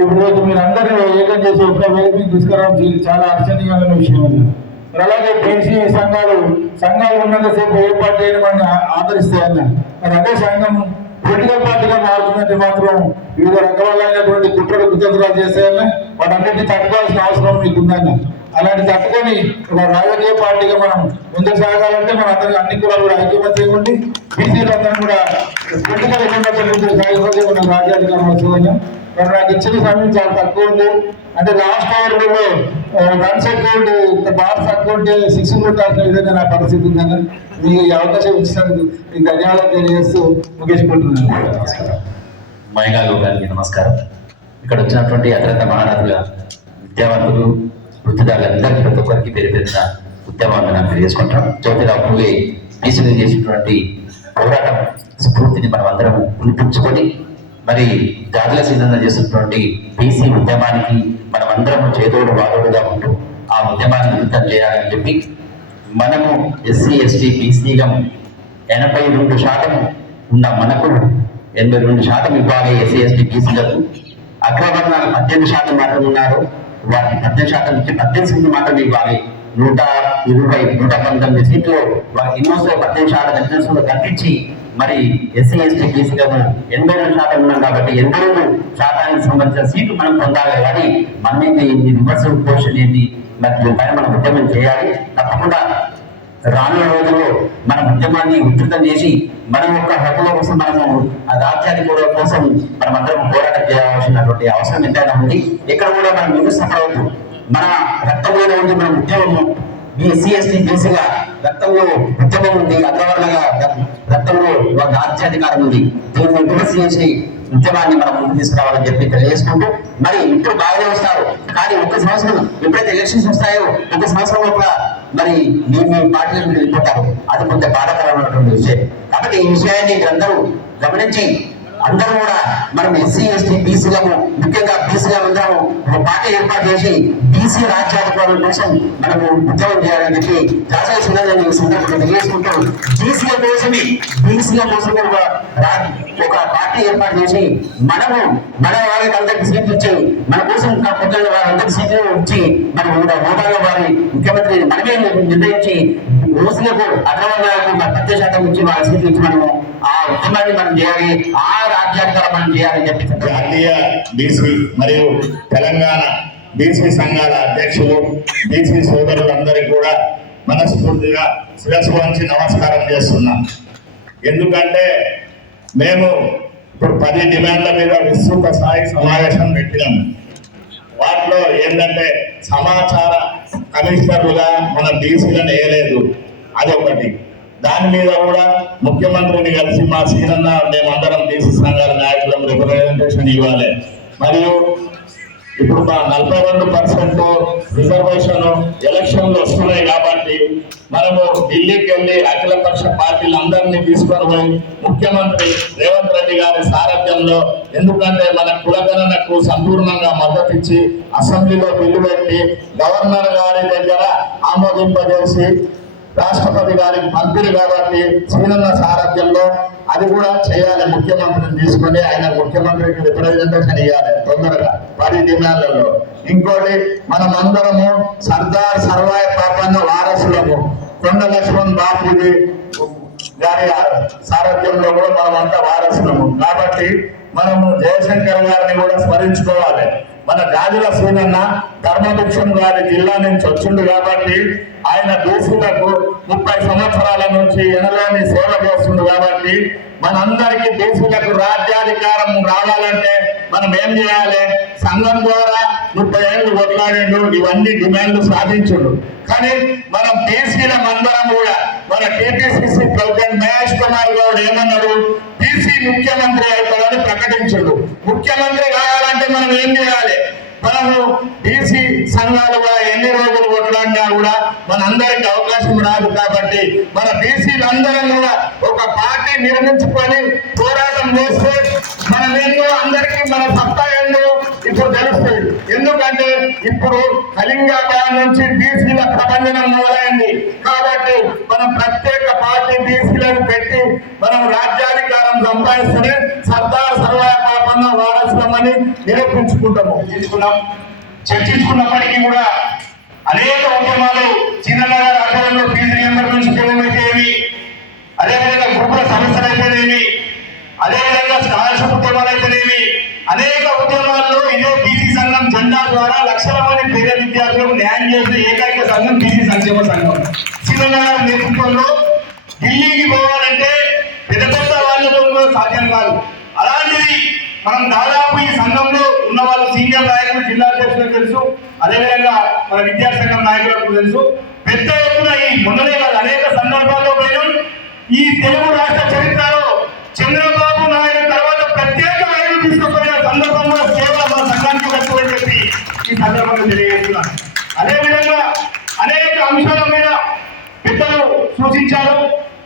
ఇప్పుడు మీరు అందరూ ఏకం చేసి ఒక వేదికకి తీసుకురావడం చాలా ఆశ్చర్యకరమైన విషయం. మరి అలాగే బీసీ సంఘాలు ఉన్నంతసేపు ఏ పార్టీ అయినా మనం ఆదరిస్తాయన్న మరి అదే సంఘం పొలిటికల్ పార్టీగా మారుతుందంటే మాత్రం వివిధ రకాలైనటువంటి కుట్రలు కుతంత్రాలు చేసేయాలని వాటన్నిటిని తట్టుకోవాల్సిన అవసరం మీకు ఉందన్న. అలాంటి తట్టుకొని ఒక రాజకీయ పార్టీగా మనం ముందుకు సాగాలంటే మన అందరికీ అన్ని కులాలు కూడా ఐక్యమత్యం ఉండి బీసీలు అందరం కూడా పొలిటికల్ ఎకనామిక్ సాగిపోతే మనం రాజ్యాధికారం వస్తుందని. మరి నాకు ఇచ్చిన సమయం చాలా తక్కువ ఉంది. అంటే లాస్ట్ ఓవర్లో రన్స్ ఎక్కువ బాల్స్ తక్కువ ఉంటే 6 కొట్టాల్సిన విధంగా నా పరిస్థితి ఉందని మీకు ఈ అవకాశం ఇచ్చినందుకు మీకు ధన్యవాదాలు తెలియజేస్తూ ముగించుకుంటున్నాను. నమస్కారం. మైగాలు గారికి నమస్కారం. ఇక్కడ వచ్చినటువంటి అత్యంత మహారాజుల విద్యావంతులు వృత్తిదారులందరికీ ప్రతి ఒక్కరికి పేరు పేరున ఉద్యమాన్ని తెలియజేసుకుంటాం. జ్యోతిరావు పూలే బీసీలు చేసినటువంటి పోరాటం స్ఫూర్తిని మనం అందరం గుర్తుంచుకొని మరి జాతుల సీనన్న చేస్తున్నటువంటి బీసీ ఉద్యమానికి మనం అందరం చేదోడు వాదోడుగా ఉంటూ ఆ ఉద్యమాన్ని విరుద్ధం చేయాలని చెప్పి మనము ఎస్సీ ఎస్టీ బీసీగా 82% ఉన్న మనకు 82% ఇవ్వాలి. ఎస్సీ ఎస్టీ బీసీలకు అగ్రవర్ణాలు 18% మాత్రం ఉన్నారు. వారికి 18% నుంచి 18 మాత్రం ఇవ్వాలి. 120, 119 సీట్లు వారికి ఎన్నోసార్లు 18% కల్పించి మరి ఎస్సీ ఎస్టీ బీసీలను 82% ఉన్నాం కాబట్టి 82% సంబంధించిన సీట్లు మనం పొందాలి. కానీ మన రివర్స్ పోషన్ ఏంటి మరి దీనిపైన మనం ఉద్యమం చేయాలి. తప్పకుండా రానున్న రోజుల్లో మన ఉద్యమాన్ని ఉధృతం చేసి మన యొక్క హక్కుల కోసం మనము ఆ రాజ్యాధికారుల కోసం మనం అందరం పోరాటం చేయాల్సినటువంటి అవసరం ఎంతైనా ఉంది. ఇక్కడ కూడా మనం నిరుత్సాహపడవద్దు. మన రక్తంలోనే ఉంది మన ఉద్యమము. ఎస్సీ ఎస్టీ బీసీగా రక్తంలో ఉద్యమం ఉంది, అగ్రవర్ణంగా రక్తంలో రాజ్యాధికారం ఉంది. దీన్ని విమర్శ చేసి ఉద్యమాన్ని మనం ముందు తీసుకురావాలని చెప్పి తెలియజేసుకుంటూ మరి ఇప్పుడు బాగానే వస్తారు. కానీ 1 సంవత్సరం ఎప్పుడైతే ఎలక్షన్స్ వస్తాయో 1 సంవత్సరం లోపల మరి మీ పార్టీలకు మీరు వెళ్ళిపోతారు. అది కొంత బాధాకరమైనటువంటి విషయం. కాబట్టి ఈ విషయాన్ని అందరూ గమనించి అందరూ కూడా మనం ఎస్సీ ఎస్టీ బీసీలను ముఖ్యంగా బీసీగా అందరూ ఒక పార్టీ ఏర్పాటు చేసి బీసీ రాజ్యాధికారుల కోసం మనము ఉద్యమం చేయాలని చెప్పి జాతీయ సందర్భంగా ఈ సందర్భంగా తెలియజేసుకుంటూ బీసీల కోసం ఒక పార్టీ ఏర్పాటు చేసి మనము మన వారికి అందరికి సీట్లు ఇచ్చి మన కోసం పొద్దున్న వారందరికి సీట్లు ఇచ్చి మనం హోదాలో వారి ముఖ్యమంత్రి మనమే నిర్ణయించి ఓసీలకు అగ్రవర్ణాలకు 10% ఇచ్చి వాళ్ళ సీట్లు ఇచ్చి మనము ఆ ఉద్యమాన్ని మనం చేయాలి, ఆ రాజ్యాధికారం మనం చేయాలని చెప్పి జాతీయ బీసీ మరియు తెలంగాణ బీసీ సంఘాల అధ్యక్షులు బీసీ సోదరులందరికీ కూడా మనస్ఫూర్తిగా శిరస్సు వంచి నమస్కారం చేస్తున్నాం. ఎందుకంటే మేము ఇప్పుడు 10 డిమాండ్ల మీద విస్తృత స్థాయి సమావేశం పెట్టినాము. వాటిలో ఏంటంటే సమాచార కమిషనర్లుగా మన బీసీలను వేయలేదు, అదొకటి. దాని మీద కూడా ముఖ్యమంత్రిని కలిసి మా సీనన్న మేమందరం బీసీ సంఘాల నాయకులను రిప్రజెంటేషన్ ఇవ్వాలి. మరియు ఇప్పుడు మా 42% రిజర్వేషన్ ఎలక్షన్లు వస్తున్నాయి కాబట్టి మనము ఢిల్లీకి వెళ్ళి అఖిలపక్ష పార్టీలందరినీ తీసుకొని పోయి ముఖ్యమంత్రి రేవంత్ రెడ్డి గారి సారథ్యంలో, ఎందుకంటే మన కులగణనకు సంపూర్ణంగా మద్దతు ఇచ్చి అసెంబ్లీలో బిల్లు పెట్టి గవర్నర్ గారి దగ్గర ఆమోదింపజేసి రాష్ట్రపతి గారికి పంపిణీ కాబట్టి సీనన్న సారథ్యంలో అది కూడా చేయాలి. ముఖ్యమంత్రిని తీసుకొని ఆయన ముఖ్యమంత్రికి రిప్రజెంటేషన్ ఇవ్వాలి తొందరగా 10 డిమాండ్లలో. ఇంకోటి మనమందరము సర్దార్ సర్వాయి పాపన్న వారసులము. కొండ లక్ష్మణ్ బాపూజీ గారి సారథ్యంలో కూడా మనమంతా వారసులము. కాబట్టి మనము జయశంకర్ గారిని కూడా స్మరించుకోవాలి. మన గాజుల సీనన్న ధర్మవృక్షం గారి జిల్లా నుంచి వచ్చిండు కాబట్టి ఆయన బీసీలకు 30 సంవత్సరాల నుంచి ఎనలేని సేవ చేస్తుంది కాబట్టి మనందరికీ బీసీలకు రాజ్యాధికారం రావాలంటే మనం ఏం చేయాలి? సంఘం ద్వారా 30 ఏళ్ళు కొట్లాడిండు, ఇవన్నీ డిమాండ్లు సాధించుడు. కానీ మనం బీసీల అందరం కూడా మన టీపీసీసీ ప్రెసిడెంట్ మహేష్ కుమార్ గౌడ్ ఏమన్నాడు? బీసీ ముఖ్యమంత్రి అవుతాడని ప్రకటించుడు. ముఖ్యమంత్రి కావాలంటే మనం ఏం చేయాలి? మనము బీసీ సంఘాలు కూడా ఎన్ని రోజులు కొట్లాడినా కూడా మనందరికి అవకాశం రాదు. కాబట్టి మన బీసీలందరం కూడా ఒక పార్టీ నిర్మించుకొని పోరాటం చేస్తే మనమేందో అందరికీ మన సత్తా ఏందో ఇప్పుడు తెలుస్తుంది. ఎందుకంటే ఇప్పుడు కళింగాబాద్ నుంచి బీసీల ప్రబంధనం మొదలైంది. కాబట్టి మనం ప్రత్యేక పార్టీ బీసీలను పెట్టి మనం రాజ్యాధికారం సంపాదిస్తూనే సర్దార్ సర్వాయ పాపన్న వారసులమని నిరూపించుకుంటాము. చర్చించుకున్నప్పటికీ కూడా అనేక ఉద్యమాలు సీనన్న గారి ఆధ్వర్యంలో ఫీజు రియంబర్స్మెంట్ ఉద్యమం అయితే ఏమి, అదేవిధంగా గ్రూపుల సమస్యలు అయితేనేమి, అదేవిధంగా స్కాలర్షిప్ ఉద్యమాలు అయితేనేమి, అనేక ఉద్యమాల్లో ఇదే బీసీ సంఘం జెండా ద్వారా లక్షల మంది పేద విద్యార్థులకు న్యాయం చేసిన ఏకైక సంఘం బీసీ సంక్షేమ సంఘం. సీనన్న గారి నేతృత్వంలో ఢిల్లీకి పోవాలంటే పెద్ద పెద్ద వాళ్ళతో కూడా సాధ్యం కాదు. అలాంటిది మనం దాదాపు ఈ సంఘంలో ఉన్న వాళ్ళు సీనియర్ నాయకులు, జిల్లా అధ్యక్షులకు తెలుసు, అదేవిధంగా మన విద్యాసంఘం నాయకులకు తెలుసు. పెద్ద ఎత్తున ఈ మొన్ననే కాదు అనేక సందర్భాల్లో పోయినాం. ఈ తెలుగు రాష్ట్ర చరిత్రలో చంద్రబాబు నాయుడు తర్వాత ప్రత్యేక రైలు తీసుకుపోయిన సందర్భంలో కేవలం మన సంఘానికి వస్తుందని చెప్పి ఈ సందర్భంగా తెలియజేస్తున్నాను. అదేవిధంగా అనేక అంశాల మీద పెద్దలు సూచించారు.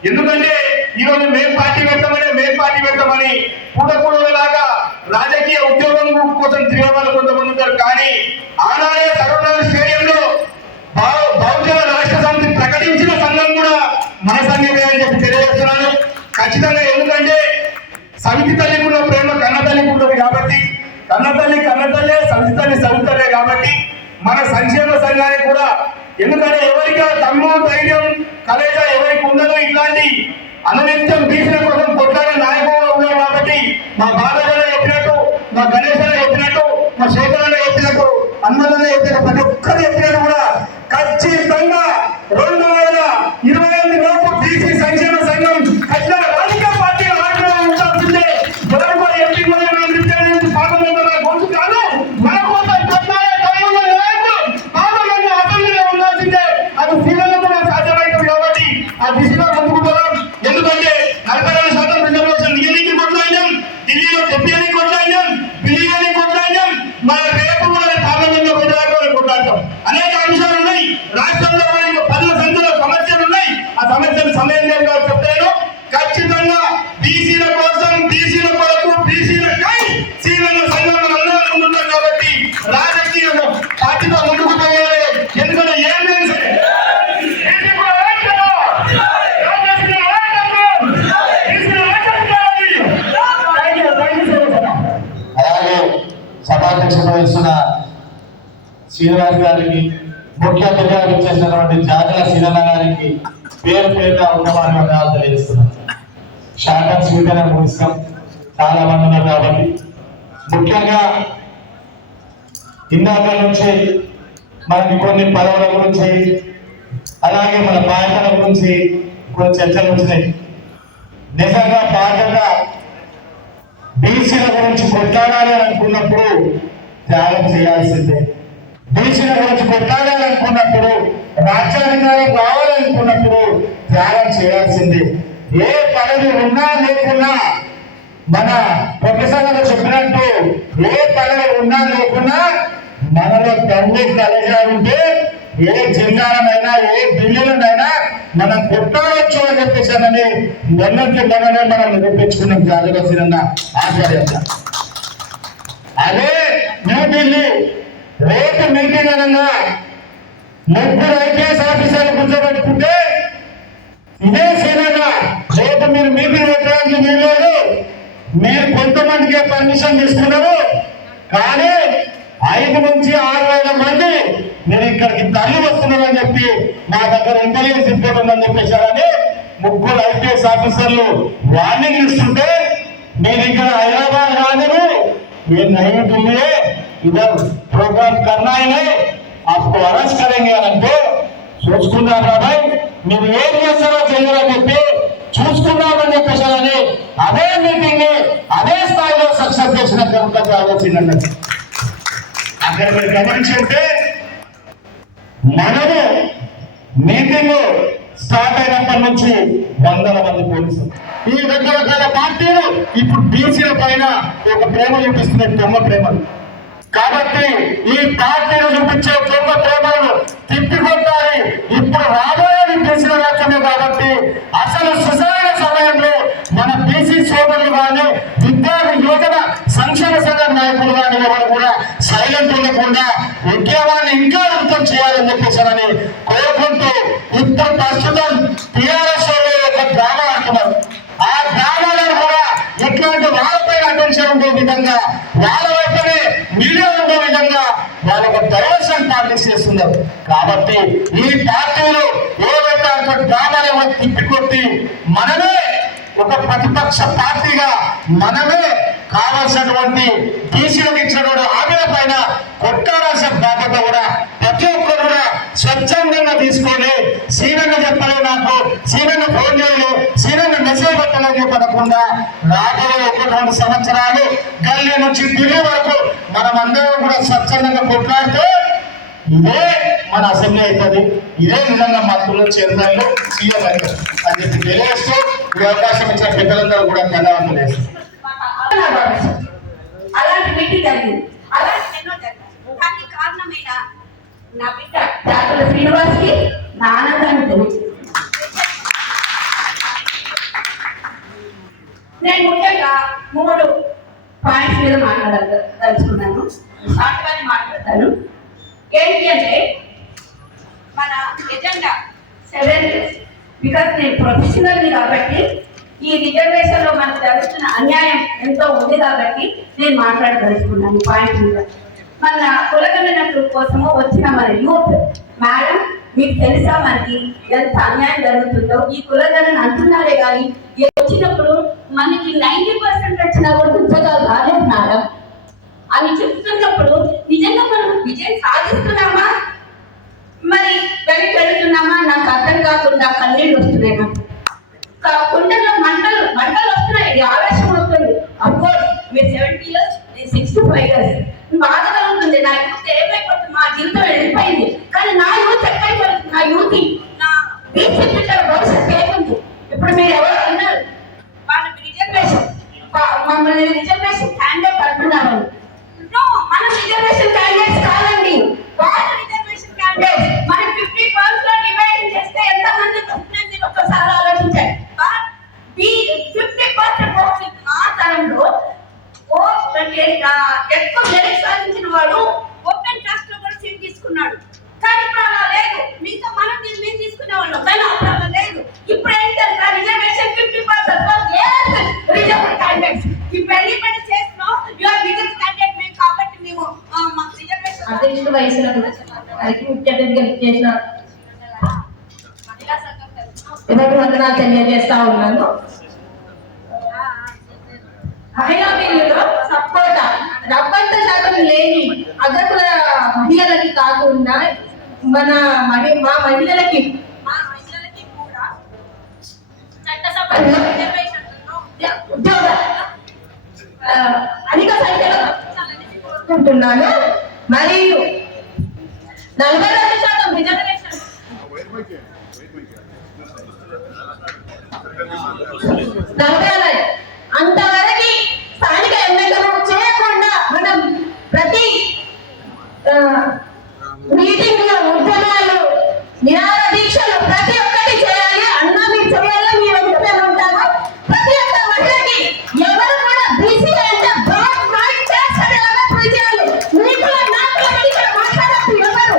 ఎందుకంటే ఈరోజు మేం పార్టీ పెట్టమని పూటకూడలాగా రాజకీయ ఉద్యోగం కోసం తిరిగే వాళ్ళు కొంతమంది ఉంటారు. కానీ ఆనాడే సర్వనగర్ స్టేడియంలో బహుజన రాష్ట్ర సమితి ప్రకటించిన సంఘం కూడా మన సంఘమే అని చెప్పి తెలియజేస్తున్నాను. ఖచ్చితంగా ఎందుకంటే సమితి తల్లికి ఉన్న ప్రేమ కన్న తల్లికి ఉంటుంది కాబట్టి, కన్నతల్లే సమితి తల్లే కాబట్టి మన సంక్షేమ సంఘానికి కూడా, ఎందుకంటే ఎవరికి దమ్ము ధైర్యం కలేజ ఎవరికి ఉండదు, ఇట్లాంటి అననిత్యం బీసీల కోసం కొట్లాడే నాయకులు ఉన్నారు కాబట్టి మా బాబాజీ చెప్పినట్టు, మా గణేష్ చెప్పినట్టు, మా శేఖర్ చెప్పినట్టు, హనుమంత్ చెప్పినట్టు, ప్రతి ఒక్కరు చెప్పినట్టు కూడా ఖచ్చితంగా 2028 లోపు బీసీ సంక్షేమ సంఘం ఖచ్చితంగా రాజకీయ పార్టీల ఆటలో ఉండాల్సిందే. ఎవరు ఎంపీ పార్లమెంట్ గొంతు కాదు, మన కోసం అసెంబ్లీలో ఉండాల్సిందే. అది సీనియర్లతో సాధ్యమైంది కాబట్టి ఆ దిశగా ముందుకు పోదాం. ఎందుకంటే 42% రిజర్వేషన్ ఢిల్లీకి కొట్లాడినాం, ఢిల్లీలో చెప్పేది కొట్లాడినాం, బిల్లియని కొట్లాడినాం, మన రేపు కూడా పార్లమెంట్లో కొట్లాడతాం. అనేక అంశాలు ఉన్నాయి. రాష్ట్రంలో మనకి 10 సంఖ్యలో సమస్యలు ఉన్నాయి. ఆ సమస్యలు సమయం లేదు కాబట్టి చెప్తాను. ఖచ్చితంగా బీసీల కోసం, బీసీల కొరకు, బీసీలకై సీనియర్ల సంఘం అందరూ ముందుంటాం కాబట్టి రాజకీయ పార్టీతో ముందుకు పోవాలి. ఎందుకంటే ఏం తెలుసు అలాగే సభాధ్యక్షత వహిస్తున్న శ్రీనివాస్ గారికి, ముఖ్య అతిథిగా వచ్చేసినటువంటి జాతర సీనన్న గారికి పేరు ఉత్తమాన్ని తెలియజేస్తున్నాం. షార్ట్ అండ్ స్వీట్ అనే ముగిస్తాం, చాలా మంది ఉన్నారు కాబట్టి. ముఖ్యంగా ఇందాక నుంచి మనకి కొన్ని పదవుల గురించి, అలాగే మన బాధ్యతల గురించి కొన్ని చర్చలు వచ్చినాయి. నిజంగా బాధ్యత బీసీల గురించి కొట్లాడాలి అనుకున్నప్పుడు త్యాగం చేయాల్సిందే. బీసీల గురించి కొట్లాడాలి అనుకున్నప్పుడు, రాజ్యాధికారం రావాలనుకున్నప్పుడు త్యాగం చేయాల్సిందే. ఏ పదవి ఉన్నా లేకున్నా, మన ప్రొఫెసర్ గారు చెప్పినట్టు ఏ పదవి ఉన్నా లేకున్నా మనలో తల్లి కలిగారుంటే ఏ జిల్లాలనైనా, ఏ ఢిల్లీలోనైనా మనం కొట్టవచ్చు అని చెప్పేసానని మొన్నటి మొన్ననే మనం నిరూపించుకున్నాం జాతర సీనన్న ఆధ్వర్యంగా. అదే న్యూఢిల్లీ రేపు మీటింగ్ అనగా 3 ఐపీఎస్ ఆఫీసర్లు కూర్చోబెట్టుకుంటే ఇదే సీనన్న రేపు మీరు మీటింగ్ పెట్టడానికి వీల్లేదు, మీరు కొంతమందికే పర్మిషన్ తీసుకున్నారు, కానీ 5 నుంచి 6,000 మంది మీరు ఇక్కడికి తల్లి వస్తున్నారని చెప్పి మా దగ్గర ఇంటెలిజెన్స్ రిపోర్ట్ ఉందని చెప్పేశారని 3 ఐపీఎస్ ఆఫీసర్లు వార్నింగ్ ఇస్తుంటే మీరు ఇక్కడ హైదరాబాద్ రాదు, ये नहीं दिल्ली इधर प्रोग्राम करना ही नहीं, आपको अरेस्ट करेंगे అంటే చూసుకున్నారు బాబాయ్, మీరు ఏం చేస్తారో చేయాలని చెప్పి చూసుకున్నామని చెప్పేసారని అదే మీటింగ్ అదే స్థాయిలో సక్సెస్ చేసిన కనుక ఆలోచన అక్కడ మీరు గమనించుంటే మనము మీటింగ్ స్టార్ట్ అయినప్పటి నుంచి 100 మంది పోలీసులు, ఈ రకరకాల పార్టీలు ఇప్పుడు బీసీల పైన ఒక ప్రేమ చూపిస్తున్నాయి, దొంగ ప్రేమలు. కాబట్టి ఈ పార్టీలు చూపించే దొంగ ప్రేమలను తిప్పికొట్టాలి. ఇప్పుడు రాబోయేది బీసీల రాజ్యమే కాబట్టి అసలు సుసరైన సమయంలో మన బీసీ సోదరులు కానీ, విద్యార్థి యువజన సంక్షేమ సంఘ నాయకులు కానీ ఎవరు కూడా సైలెంట్ ఉండకుండా ఉద్యమాన్ని ఇంకా అర్థం చేయాలని చెప్పేసారని కోరుకుంటూ, ఇప్పుడు ప్రస్తుతం టీఆర్ఎస్ ఒక డ్రామా అంటున్నారు. ఆ డ్రామాలను కూడా ఎట్లాంటి వాళ్ళపైన అటెన్షన్ ఉండే విధంగా, వాళ్ళ వైపునే మీడియా ఉండే విధంగా వాళ్ళ డైవర్షన్ పాలిటిక్స్ చేస్తున్నారు. కాబట్టి ఈ పార్టీలు ఏవైతే గ్రామాలను తిప్పికొట్టి మనమే ఒక ప్రతిపక్ష పార్టీగా మనమే కావాల్సినటువంటి బీసీలకు ఇచ్చినటువంటి హామీల పైన కొట్టాడాల్సిన బాధ్యత కూడా ప్రతి ఒక్కరు కూడా స్వచ్ఛందంగా తీసుకొని సీనన్న చెప్పలే, నాకు సీనన్న ఫోన్ చేయలేదు, సీనన్న మెసేజ్ పెట్టాలని చెప్పకుండా రాబోయే 1-2 సంవత్సరాలు గల్లీ నుంచి ఢిల్లీ వరకు మనం అందరం కూడా స్వచ్ఛందంగా కొట్లాడితే ఇదే మన అసెంబ్లీ అవుతుంది. ఇదే నిజంగా మంత్రులు, చైర్మన్లు, సీఎం అవుతారు అని చెప్పి తెలియజేస్తూ ఈ అవకాశం ఇచ్చిన పెద్దలందరూ కూడా ధన్యవాదాలు వేస్తారు. అలాంటి మీటింగ్ జరిగింది, అలాంటి ఎన్నో జరిగింది. దానికి కారణమైన నా బిడ్డ డాక్టర్ శ్రీనివాస్కి నా ఆనందాన్ని తెలియదు. నేను ముఖ్యంగా 3 పాయింట్స్ మీద మాట్లాడదలుచుకున్నాను. షార్ట్గానే మాట్లాడతాను. ఏంటి అంటే మన ఎజెండా 7 బికాస్ నేను ప్రొఫెషనల్ని కాబట్టి ఈ రిజర్వేషన్ లో మనకు జరుగుతున్న అన్యాయం ఎంతో ఉంది కాబట్టి నేను మాట్లాడదలుచుకున్నాను పాయింట్ మీద. మన కులగణన కోసము వచ్చిన మన యూత్ మేడం, మీకు తెలుసా మనకి ఎంత అన్యాయం జరుగుతుందో? ఈ కులగణన అంటున్నారే కానీ వచ్చినప్పుడు మనకి 90% వచ్చినా కూడా ఉద్యోగాలు రాలేదు మేడం అని చెప్తున్నప్పుడు నిజంగా మనం విజయం సాధిస్తున్నామా, మరి వెనక్కి వెళ్తున్నామా? నాకు అర్థం కాకుండా కన్నీళ్ళు వస్తున్నాయి. నాకు కుండలో మంటలు వస్తున్నాయి, ఆవేశం వస్తుంది. అఫ్కోర్స్ మీరు 70 years, నేను 65 years. బాధగా ఉంటుంది. నా యూత్ ఏమైపోతుంది, మా జీవితం వెళ్ళిపోయింది. కానీ నా యూత్ ఎక్కడిపోతుంది? నా యూత్, నా బీసీ పిల్లల భవిష్యత్తు ఏముంది? ఇప్పుడు మీరు ఎవరు అన్నారు వాళ్ళకి రిజర్వేషన్, మమ్మల్ని రిజర్వేషన్ క్యాండిడేట్ అంటున్నారు. మనం రిజర్వేషన్ క్యాండిడేట్స్ కాదండి, వాళ్ళు రిజర్వేషన్ క్యాండిడేట్స్. మనం 50% లో డివైడింగ్ చేస్తే ఎంత మందికి వస్తుందని మీరు ఒక్కసారి ఆలోచించండి. 50% ఆ తరంలో ఎక్కువ మెరిట్ సాధించిన వాడు ఓపెన్ కాస్ట్ లో కూడా సీట్ తీసుకున్నాడు. కానీ ఇప్పుడు అలా లేదు. మీతో మనం తీసుకునేవాళ్ళం, కానీ అప్పుడు అలా లేదు. ఇప్పుడు ఏంటంటే రిజర్వేషన్ 50% రిజర్వ్ క్యాండిడేట్స్. ఇప్పుడు ఎన్నిబడి చేస్తున్నాం యువర్ రిజర్వ్ క్యాండిడేట్ మేము కాబట్టి మేము మాకు రిజర్వేషన్ అధ్యక్షుడు వయసులో ముఖ్య అతిథిగా చేసిన వందనాలు తెలియజేస్తా ఉన్నాను. మహిళా బిల్లులో సపోర్ట్ 70% లేని అగ్రకుల మహిళలకి కాకుండా మా మహిళలకి కూడా చట్టసభలో ఉద్యోగ అధిక సంఖ్యలో కోరుకుంటున్నాను. మరియు 42% రిజర్వేషన్ అంతవరకు స్థానిక ఎన్నికలు చేయకుండా మనం ప్రతి మీటింగ్ లో ఉద్యమాలు, నిరాహార దీక్షలు ప్రతి ఒక్కటి చేయాలి. అన్నా మీరు చేయాలి, మీ వెంటనే ఉంటాము. ప్రతి ఒక్క మహిళకి ఎవరు కూడా బీసీ అంటే బాగా చేయాలి. మీకు నాకు ఇక్కడ మాట్లాడచ్చు ఎవరు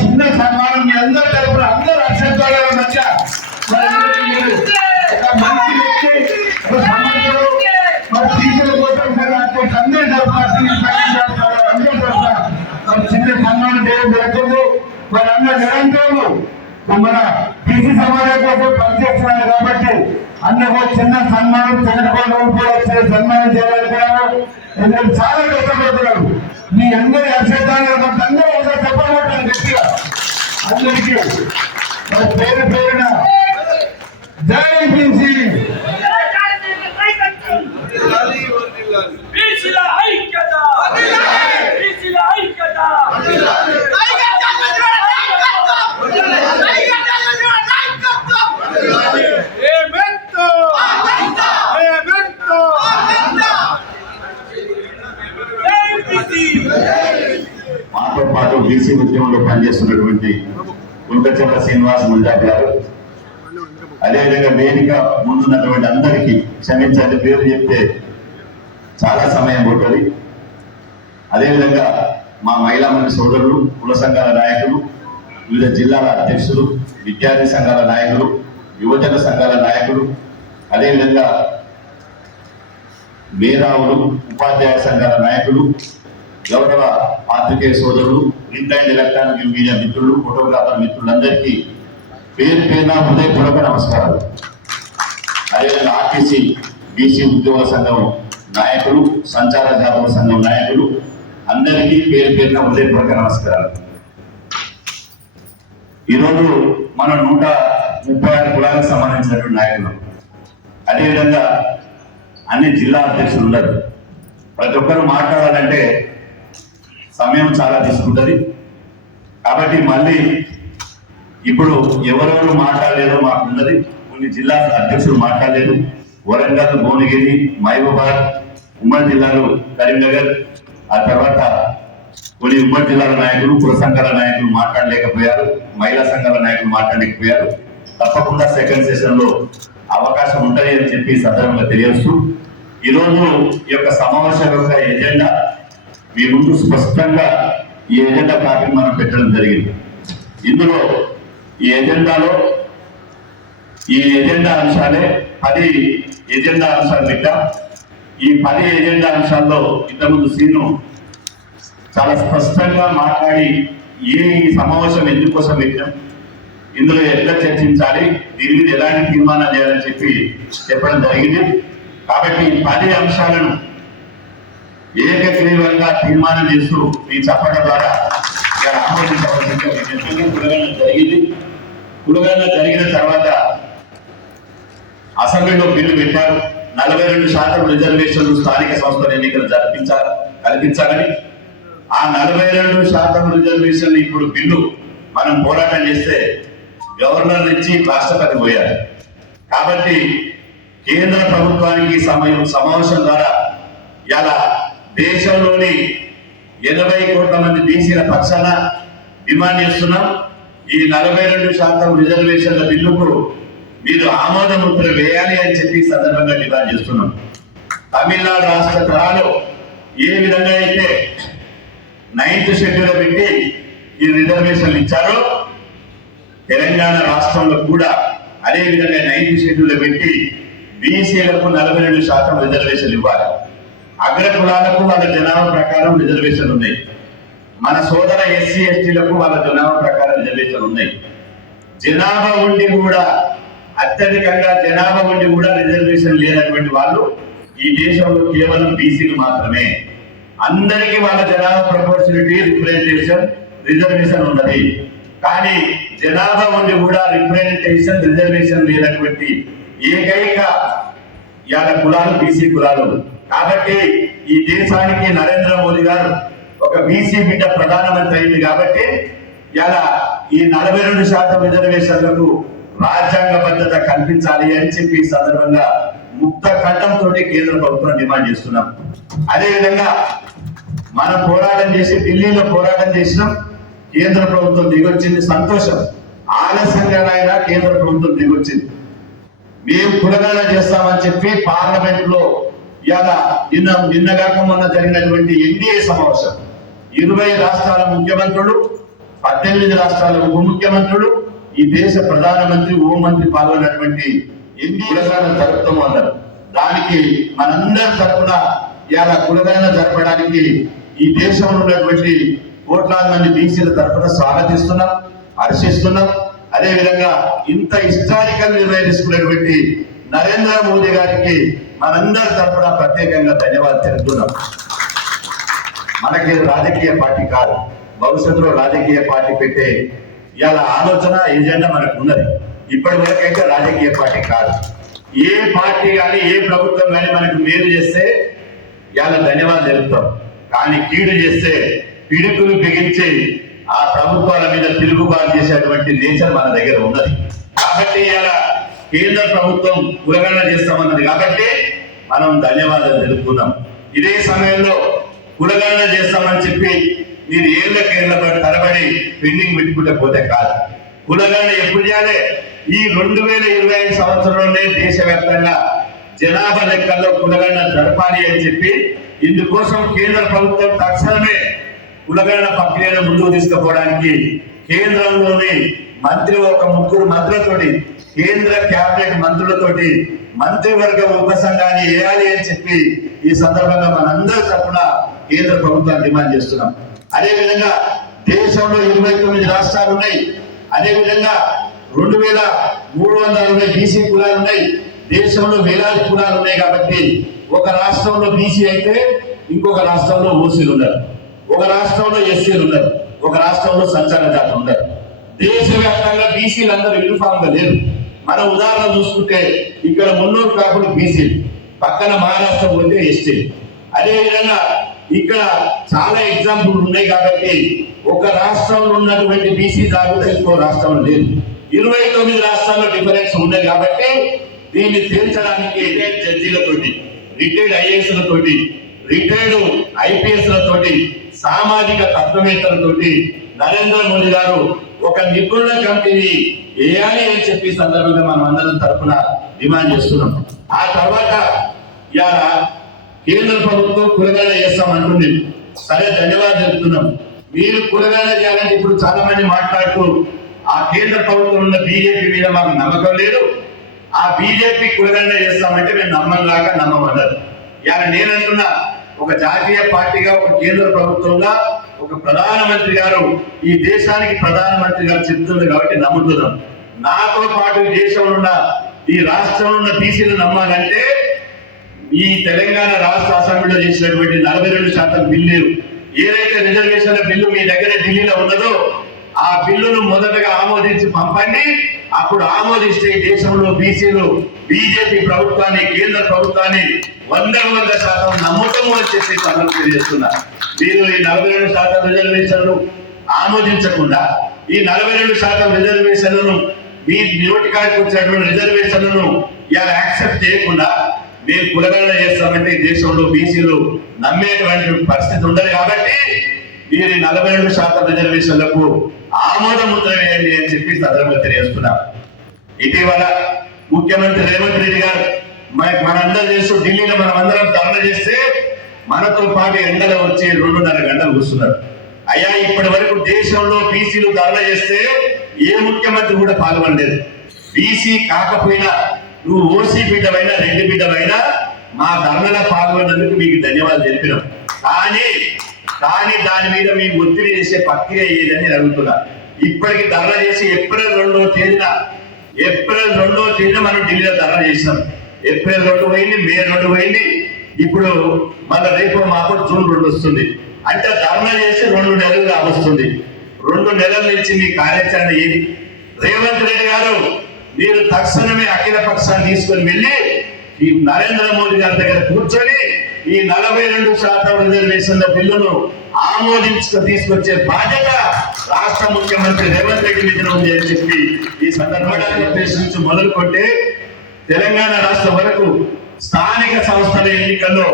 చిన్న సన్మానం మీ అందరి తరపున అందరూ అక్షంతాల మధ్య మంచి వ్యక్తి, సమర్థుడు, మరి టీచర్ల కోసం అందరి తరపున చిన్న సన్మానం చేయడం జరుగుతుంది. మరి అందరూ నిరంతరము మన బీసీ సమాజం కోసం పనిచేస్తున్నారు కాబట్టి అందరూ చిన్న సన్మానం సన్మానం చేయాలనుకున్నాము. ఎందుకంటే చాలా కష్టపడుతున్నారు. మీ అందరి అక్షంతాలు అందరూ ఒకసారి చెప్పబట్టాను గట్టిగా అందరికీ పేరు పేరున జై బీసీ. మాతో పాటు బీసీ ఉద్యమంలో పనిచేస్తున్నటువంటి గుంటచెల్ల శ్రీనివాస్ ముల్జా గారు, అదేవిధంగా వేదిక ముందున్నటువంటి అందరికీ క్షమించండి, పేరు చెప్తే చాలా సమయం పడుతుంది. అదేవిధంగా మా మహిళా మండలి సోదరులు, కుల సంఘాల నాయకులు, వివిధ జిల్లాల అధ్యక్షులు, విద్యార్థి సంఘాల నాయకులు, యువజన సంఘాల నాయకులు, అదేవిధంగా మేధావులు, ఉపాధ్యాయ సంఘాల నాయకులు, గౌరవ పాత్రికేయ సోదరులు, ప్రింట్ అండ్ ఎలక్ట్రానిక్ మీడియా మిత్రులు, ఫోటోగ్రాఫర్ మిత్రులందరికీ పేరు పేరున హృదయపూర్వక నమస్కారాలు. అదేవిధంగా ఆర్టీసీ బీసీ ఉద్యోగ సంఘం నాయకులు, సంచార జాతక సంఘం నాయకులు అందరికీ పేరు పేరున హృదయపూర్వక నమస్కారాలు. ఈరోజు మనం 136 కులాలకు సంబంధించినటువంటి నాయకులు, అదేవిధంగా అన్ని జిల్లా అధ్యక్షులు ఉన్నారు. ప్రతి ఒక్కరు మాట్లాడాలంటే సమయం చాలా తీసుకుంటుంది. కాబట్టి మళ్ళీ ఇప్పుడు ఎవరెవరు మాట్లాడలేదో మాకు ఉన్నది. కొన్ని జిల్లా అధ్యక్షులు మాట్లాడలేదు. వరంగల్, భువనగిరి, మహబూబాద్, ఉమ్మడి జిల్లాలో కరీంనగర్, ఆ తర్వాత కొన్ని ఉమ్మడి జిల్లాల నాయకులు, కుల సంఘాల నాయకులు మాట్లాడలేకపోయారు, మహిళా సంఘాల నాయకులు మాట్లాడలేకపోయారు. తప్పకుండా సెకండ్ సెషన్ లో అవకాశం ఉంటుంది అని చెప్పి సందర్భంగా తెలియజేస్తూ ఈరోజు ఈ యొక్క సమావేశం యొక్క ఎజెండా మీ ముందు స్పష్టంగా ఈ ఎజెండా కాపీ మనం పెట్టడం జరిగింది. ఇందులో ఈ ఎజెండాలో ఈ ఎజెండా అంశాలే 10 ఎజెండా అంశాలు పెట్టాం. ఈ 10 ఎజెండా అంశాల్లో ఇంతకుముందు సీను చాలా స్పష్టంగా మాట్లాడి ఈ సమావేశం ఎందుకోసం పెట్టాం, ఇందులో ఎట్లా చర్చించాలి, దీని మీద ఎలాంటి తీర్మానం చేయాలని చెప్పడం జరిగింది. కాబట్టి 10 అంశాలను ఏకగ్రీవంగా తీర్మానం చేస్తూ ఈ చప్పట ద్వారా ఆమోదించవలసిందిగా కులగణన జరిగింది. కులగణన జరిగిన తర్వాత అసెంబ్లీలో బిల్లు పెట్టారు. 42% రిజర్వేషన్లు స్థానిక సంస్థల ఎన్నికలు కల్పించాలని. ఆ 42% రిజర్వేషన్లు ఇప్పుడు బిల్లు మనం పోరాటం చేస్తే గవర్నర్ నుంచి రాష్ట్రపతి పోయారు. కాబట్టి కేంద్ర ప్రభుత్వానికి సమావేశం ద్వారా ఇలా దేశంలోని 80 కోట్ల మంది బీసీల పక్షాన డిమాండ్ చేస్తున్నాం. ఈ 42% రిజర్వేషన్ల బిల్లుకు మీరు ఆమోద ముద్ర వేయాలి అని చెప్పి సందర్భంగా డిమాండ్ చేస్తున్నాం. తమిళనాడు రాష్ట్ర తరాలు ఏ విధంగా అయితే 9th షెడ్యూల్ పెట్టి ఈ రిజర్వేషన్లు ఇచ్చారో తెలంగాణ రాష్ట్రంలో కూడా అదే విధంగా 9th షెడ్యూల్ పెట్టి బీసీలకు 42% రిజర్వేషన్లు ఇవ్వాలి. అగ్ర కులాలకు వాళ్ళ జనాభా ప్రకారం రిజర్వేషన్లు ఉన్నాయి. మన సోదర ఎస్సీ ఎస్టీలకు వాళ్ళ జనాభా ప్రకారం రిజర్వేషన్లు ఉన్నాయి. జనాభా ఉండి కూడా అత్యధికంగా జనాభా ఉండి కూడా రిజర్వేషన్ లేనటువంటి వాళ్ళు ఈ దేశంలో కేవలం బీసీలు మాత్రమే. అందరికీ వాళ్ళ జనాభా ప్రపోర్షనిటీ రిప్రజెంటేషన్ రిజర్వేషన్ ఉన్నది. కానీ జనాభా ఉండి కూడా రిప్రజెంటేషన్ రిజర్వేషన్ లేనటువంటి ఏకైక కులాలు బీసీ కులాలు. కాబట్టి ఈ దేశానికి నరేంద్ర మోదీ గారు ఒక బీసీ బిడ్డ ప్రధానమంత్రి అయింది. కాబట్టి ఇలా ఈ 42% రిజర్వేషన్లకు రాజ్యాంగబద్ధత కల్పించాలి అని చెప్పి ఈ సందర్భంగా ముక్త ఖండంతో కేంద్ర ప్రభుత్వం డిమాండ్ చేస్తున్నాం. అదేవిధంగా మనం పోరాటం చేసి ఢిల్లీలో పోరాటం చేసినాం. కేంద్ర ప్రభుత్వం దిగొచ్చింది, సంతోషం. ఆలస్యంగానైనా కేంద్ర ప్రభుత్వం దిగొచ్చింది. మేము కులగణన చేస్తామని చెప్పి పార్లమెంట్ లో నిన్నగాక మొన్న జరిగినటువంటి ఎన్డీఏ సమావేశం 20 రాష్ట్రాల ముఖ్యమంత్రులు, 18 రాష్ట్రాల ఉప ముఖ్యమంత్రులు, ఈ దేశ ప్రధానమంత్రి, హోంమంత్రి పాల్గొన్నటువంటి ఎన్డీఏ కులగణన జరుపుతాము అన్నారు. దానికి మనందరి తరఫున ఇవాళ కులగణన జరపడానికి ఈ దేశంలో ఉన్నటువంటి కోట్లాది మంది బీసీల తరఫున స్వాగతిస్తున్నాం, హర్షిస్తున్నాం. అదేవిధంగా ఇంత హిస్టారికల్ నిర్ణయం తీసుకున్నటువంటి నరేంద్ర మోదీ గారికి మనందరి తరఫున ప్రత్యేకంగా ధన్యవాదాలు తెలుపుతున్నాం. మనకి రాజకీయ పార్టీ కాదు, భవిష్యత్తులో రాజకీయ పార్టీ పెట్టే ఇవాళ ఆలోచన ఎజెండా మనకు ఉన్నది. ఇప్పటి వరకు అయితే రాజకీయ పార్టీ కాదు. ఏ పార్టీ కానీ ఏ ప్రభుత్వం కానీ మనకు మేలు చేస్తే ఇవాళ ధన్యవాదాలు తెలుపుతాం. కానీ కీడు చేస్తే పిడుకులు బిగించి ఆ ప్రభుత్వాల మీద తిరుగుబాటు చేసేటువంటి నేచర్ మన దగ్గర ఉన్నది. కాబట్టి ఇలా కేంద్ర ప్రభుత్వం కులగణన చేస్తామన్నది కాబట్టి మనం ధన్యవాదాలు తెలుపుకున్నాం. ఇదే సమయంలో కులగణన చేస్తామని చెప్పి మీరు ఏళ్ళ తరబడి పెండింగ్ పెట్టుకుంటే పోతే కాదు. కులగణన ఎప్పుడు చేయాలి? ఈ 2025 సంవత్సరంలోనే దేశవ్యాప్తంగా జనాభా లెక్కల్లో కులగణన జరపాలి అని చెప్పి ఇందుకోసం కేంద్ర ప్రభుత్వం తక్షణమే కులగణన ప్రక్రియను ముందుకు తీసుకుపోవడానికి కేంద్రంలోని మంత్రి ఒక 3 మంత్రులతోటి కేంద్ర కేబినెట్ మంత్రులతోటి మంత్రివర్గ ఉపసంఘాన్ని వేయాలి అని చెప్పి ఈ సందర్భంగా మనందరి తరఫున కేంద్ర ప్రభుత్వాన్ని డిమాండ్ చేస్తున్నాం. అదేవిధంగా దేశంలో 29 రాష్ట్రాలు ఉన్నాయి. అదేవిధంగా 2360 బీసీ కులాలు ఉన్నాయి. దేశంలో వేలాది కులాలు ఉన్నాయి. కాబట్టి ఒక రాష్ట్రంలో బీసీ అయితే ఇంకొక రాష్ట్రంలో ఓసీలు ఉన్నారు, ఒక రాష్ట్రంలో ఎస్సీలు ఉన్నారు, ఒక రాష్ట్రంలో సంచార జాతులు ఉన్నారు. దేశవ్యాప్తంగా బీసీలు అందరూ యూనిఫామ్ గా లేరు. మనం ఉదాహరణ చూసుకుంటే ఇక్కడ మున్నూరు కాపులు బీసీలు, పక్కన మహారాష్ట్ర పోతే ఎస్టీలు. అదేవిధంగా ఇక్కడ చాలా ఎగ్జాంపుల్ ఉన్నాయి. కాబట్టి ఒక రాష్ట్రంలో ఉన్నటువంటి బీసీ జాబితా ఇంకో రాష్ట్రంలో లేదు. 29 రాష్ట్రాల్లో డిఫరెన్స్ ఉన్నాయి. కాబట్టి దీన్ని తీర్చడానికి జడ్జీలతోటి, రిటైర్డ్ ఐఏఎస్లతోటి, రిటైర్డ్ ఐపీఎస్లతోటి, సామాజిక తత్వవేత్తలతోటి నరేంద్ర మోదీ గారు ఒక నిపుణుల కమిటీని వేయాలి అని చెప్పి సందర్భంగా మనం అందరం తరఫున డిమాండ్ చేస్తున్నాం. ఆ తర్వాత ఇవాళ కేంద్ర ప్రభుత్వం కులగణన చేస్తామంటుంది. సరే, ధన్యవాదాలు చెప్తున్నాం. మీరు కులగణన చేయాలంటే ఇప్పుడు చాలా మంది మాట్లాడుతూ ఆ కేంద్ర ప్రభుత్వం ఉన్న బీజేపీ మీద మాకు నమ్మకం లేదు, ఆ బీజేపీ కులగణన చేస్తామంటే మేము నమ్మమన్నారు. ఇవాళ నేనంటున్నా, ఒక జాతీయ పార్టీగా, ఒక కేంద్ర ప్రభుత్వంగా, ఒక ప్రధానమంత్రి గారు ఈ దేశానికి ప్రధానమంత్రి గారు చెప్తున్నారు కాబట్టి నమ్ముతున్నాం. నాతో పాటు ఈ దేశంలో ఉన్న, ఈ రాష్ట్రంలో ఉన్న బీసీలు నమ్మాలంటే ఈ తెలంగాణ రాష్ట్ర అసెంబ్లీలో చేసినటువంటి 42% బిల్లు, ఏదైతే రిజర్వేషన్ల బిల్లు మీ దగ్గర ఢిల్లీలో ఉన్నదో ఆ బిల్లును మొదటగా ఆమోదించి పంపండి. అప్పుడు ఆమోదిస్తే ఈ దేశంలో బీసీలు బీజేపీ ప్రభుత్వాన్ని, కేంద్ర ప్రభుత్వాన్ని 100% నమ్ముతాము అని చెప్పి పనులు తెలియజేస్తున్నారు. మీరు ఈ 42% రిజర్వేషన్లు ఆమోదించకుండా ఈ 42% రిజర్వేషన్లను మీ నోటికాడికి వచ్చినటువంటి రిజర్వేషన్లను ఇలా యాక్సెప్ట్ చేయకుండా మేము కులగణన చేస్తామంటే ఈ దేశంలో బీసీలు నమ్మేటువంటి పరిస్థితి ఉండదు. కాబట్టి మీరు 42% రిజర్వేషన్లకు ఆమోద ముద్ర వేయండి అని చెప్పి సందర్భంగా తెలియజేస్తున్నారు. ఇటీవల ముఖ్యమంత్రి రేవంత్ రెడ్డి గారు మనందరూ చేస్తూ ఢిల్లీలో మనం అందరం ధర్నా చేస్తే మనతో పాటు ఎండలో వచ్చి 2.5 గంటలు కూర్చున్నారు. అయ్యా, ఇప్పటి వరకు దేశంలో బీసీలు ధర్నా చేస్తే ఏ ముఖ్యమంత్రి కూడా పాల్గొనలేదు. బీసీ కాకపోయినా, నువ్వు ఓసీ బిడ్డవైనా, రెడ్డి బిడ్డవైనా మా ధర్నలో పాల్గొన్నందుకు మీకు ధన్యవాదాలు తెలిపినాం. కానీ దాని మీద మీకు ఒత్తిడి చేసే ప్రక్రియ ఏదని అడుగుతున్నా. ఇప్పటికి ధర్నా చేసి ఏప్రిల్ 2వ తేదీన మనం ఢిల్లీలో ధర్నా చేసాం. ఏప్రిల్ 2 పోయింది, మే 2 పోయింది, ఇప్పుడు మళ్ళీ రేపు మాకు జూన్ 2 వస్తుంది. అంటే ధర్నా చేసి 2 నెలలు కావస్తుంది. 2 నెలల నుంచి మీ కార్యాచరణ ఏది? రేవంత్ రెడ్డి గారు, మీరు తక్షణమే అఖిల పక్షాన్ని తీసుకొని వెళ్ళి ఈ నరేంద్ర మోదీ గారి దగ్గర కూర్చొని ఈ 42% రిజర్వేషన్ల బిల్లును తీసుకొచ్చే బాధ్యత రాష్ట్ర ముఖ్యమంత్రి రేవంత్ రెడ్డి మీద ఉంది అని చెప్పి ఈ సందర్భంగా నుంచి మొదలుకొంటే తెలంగాణ రాష్ట్రం వరకు స్థానిక సంస్థల ఎన్నికల్లో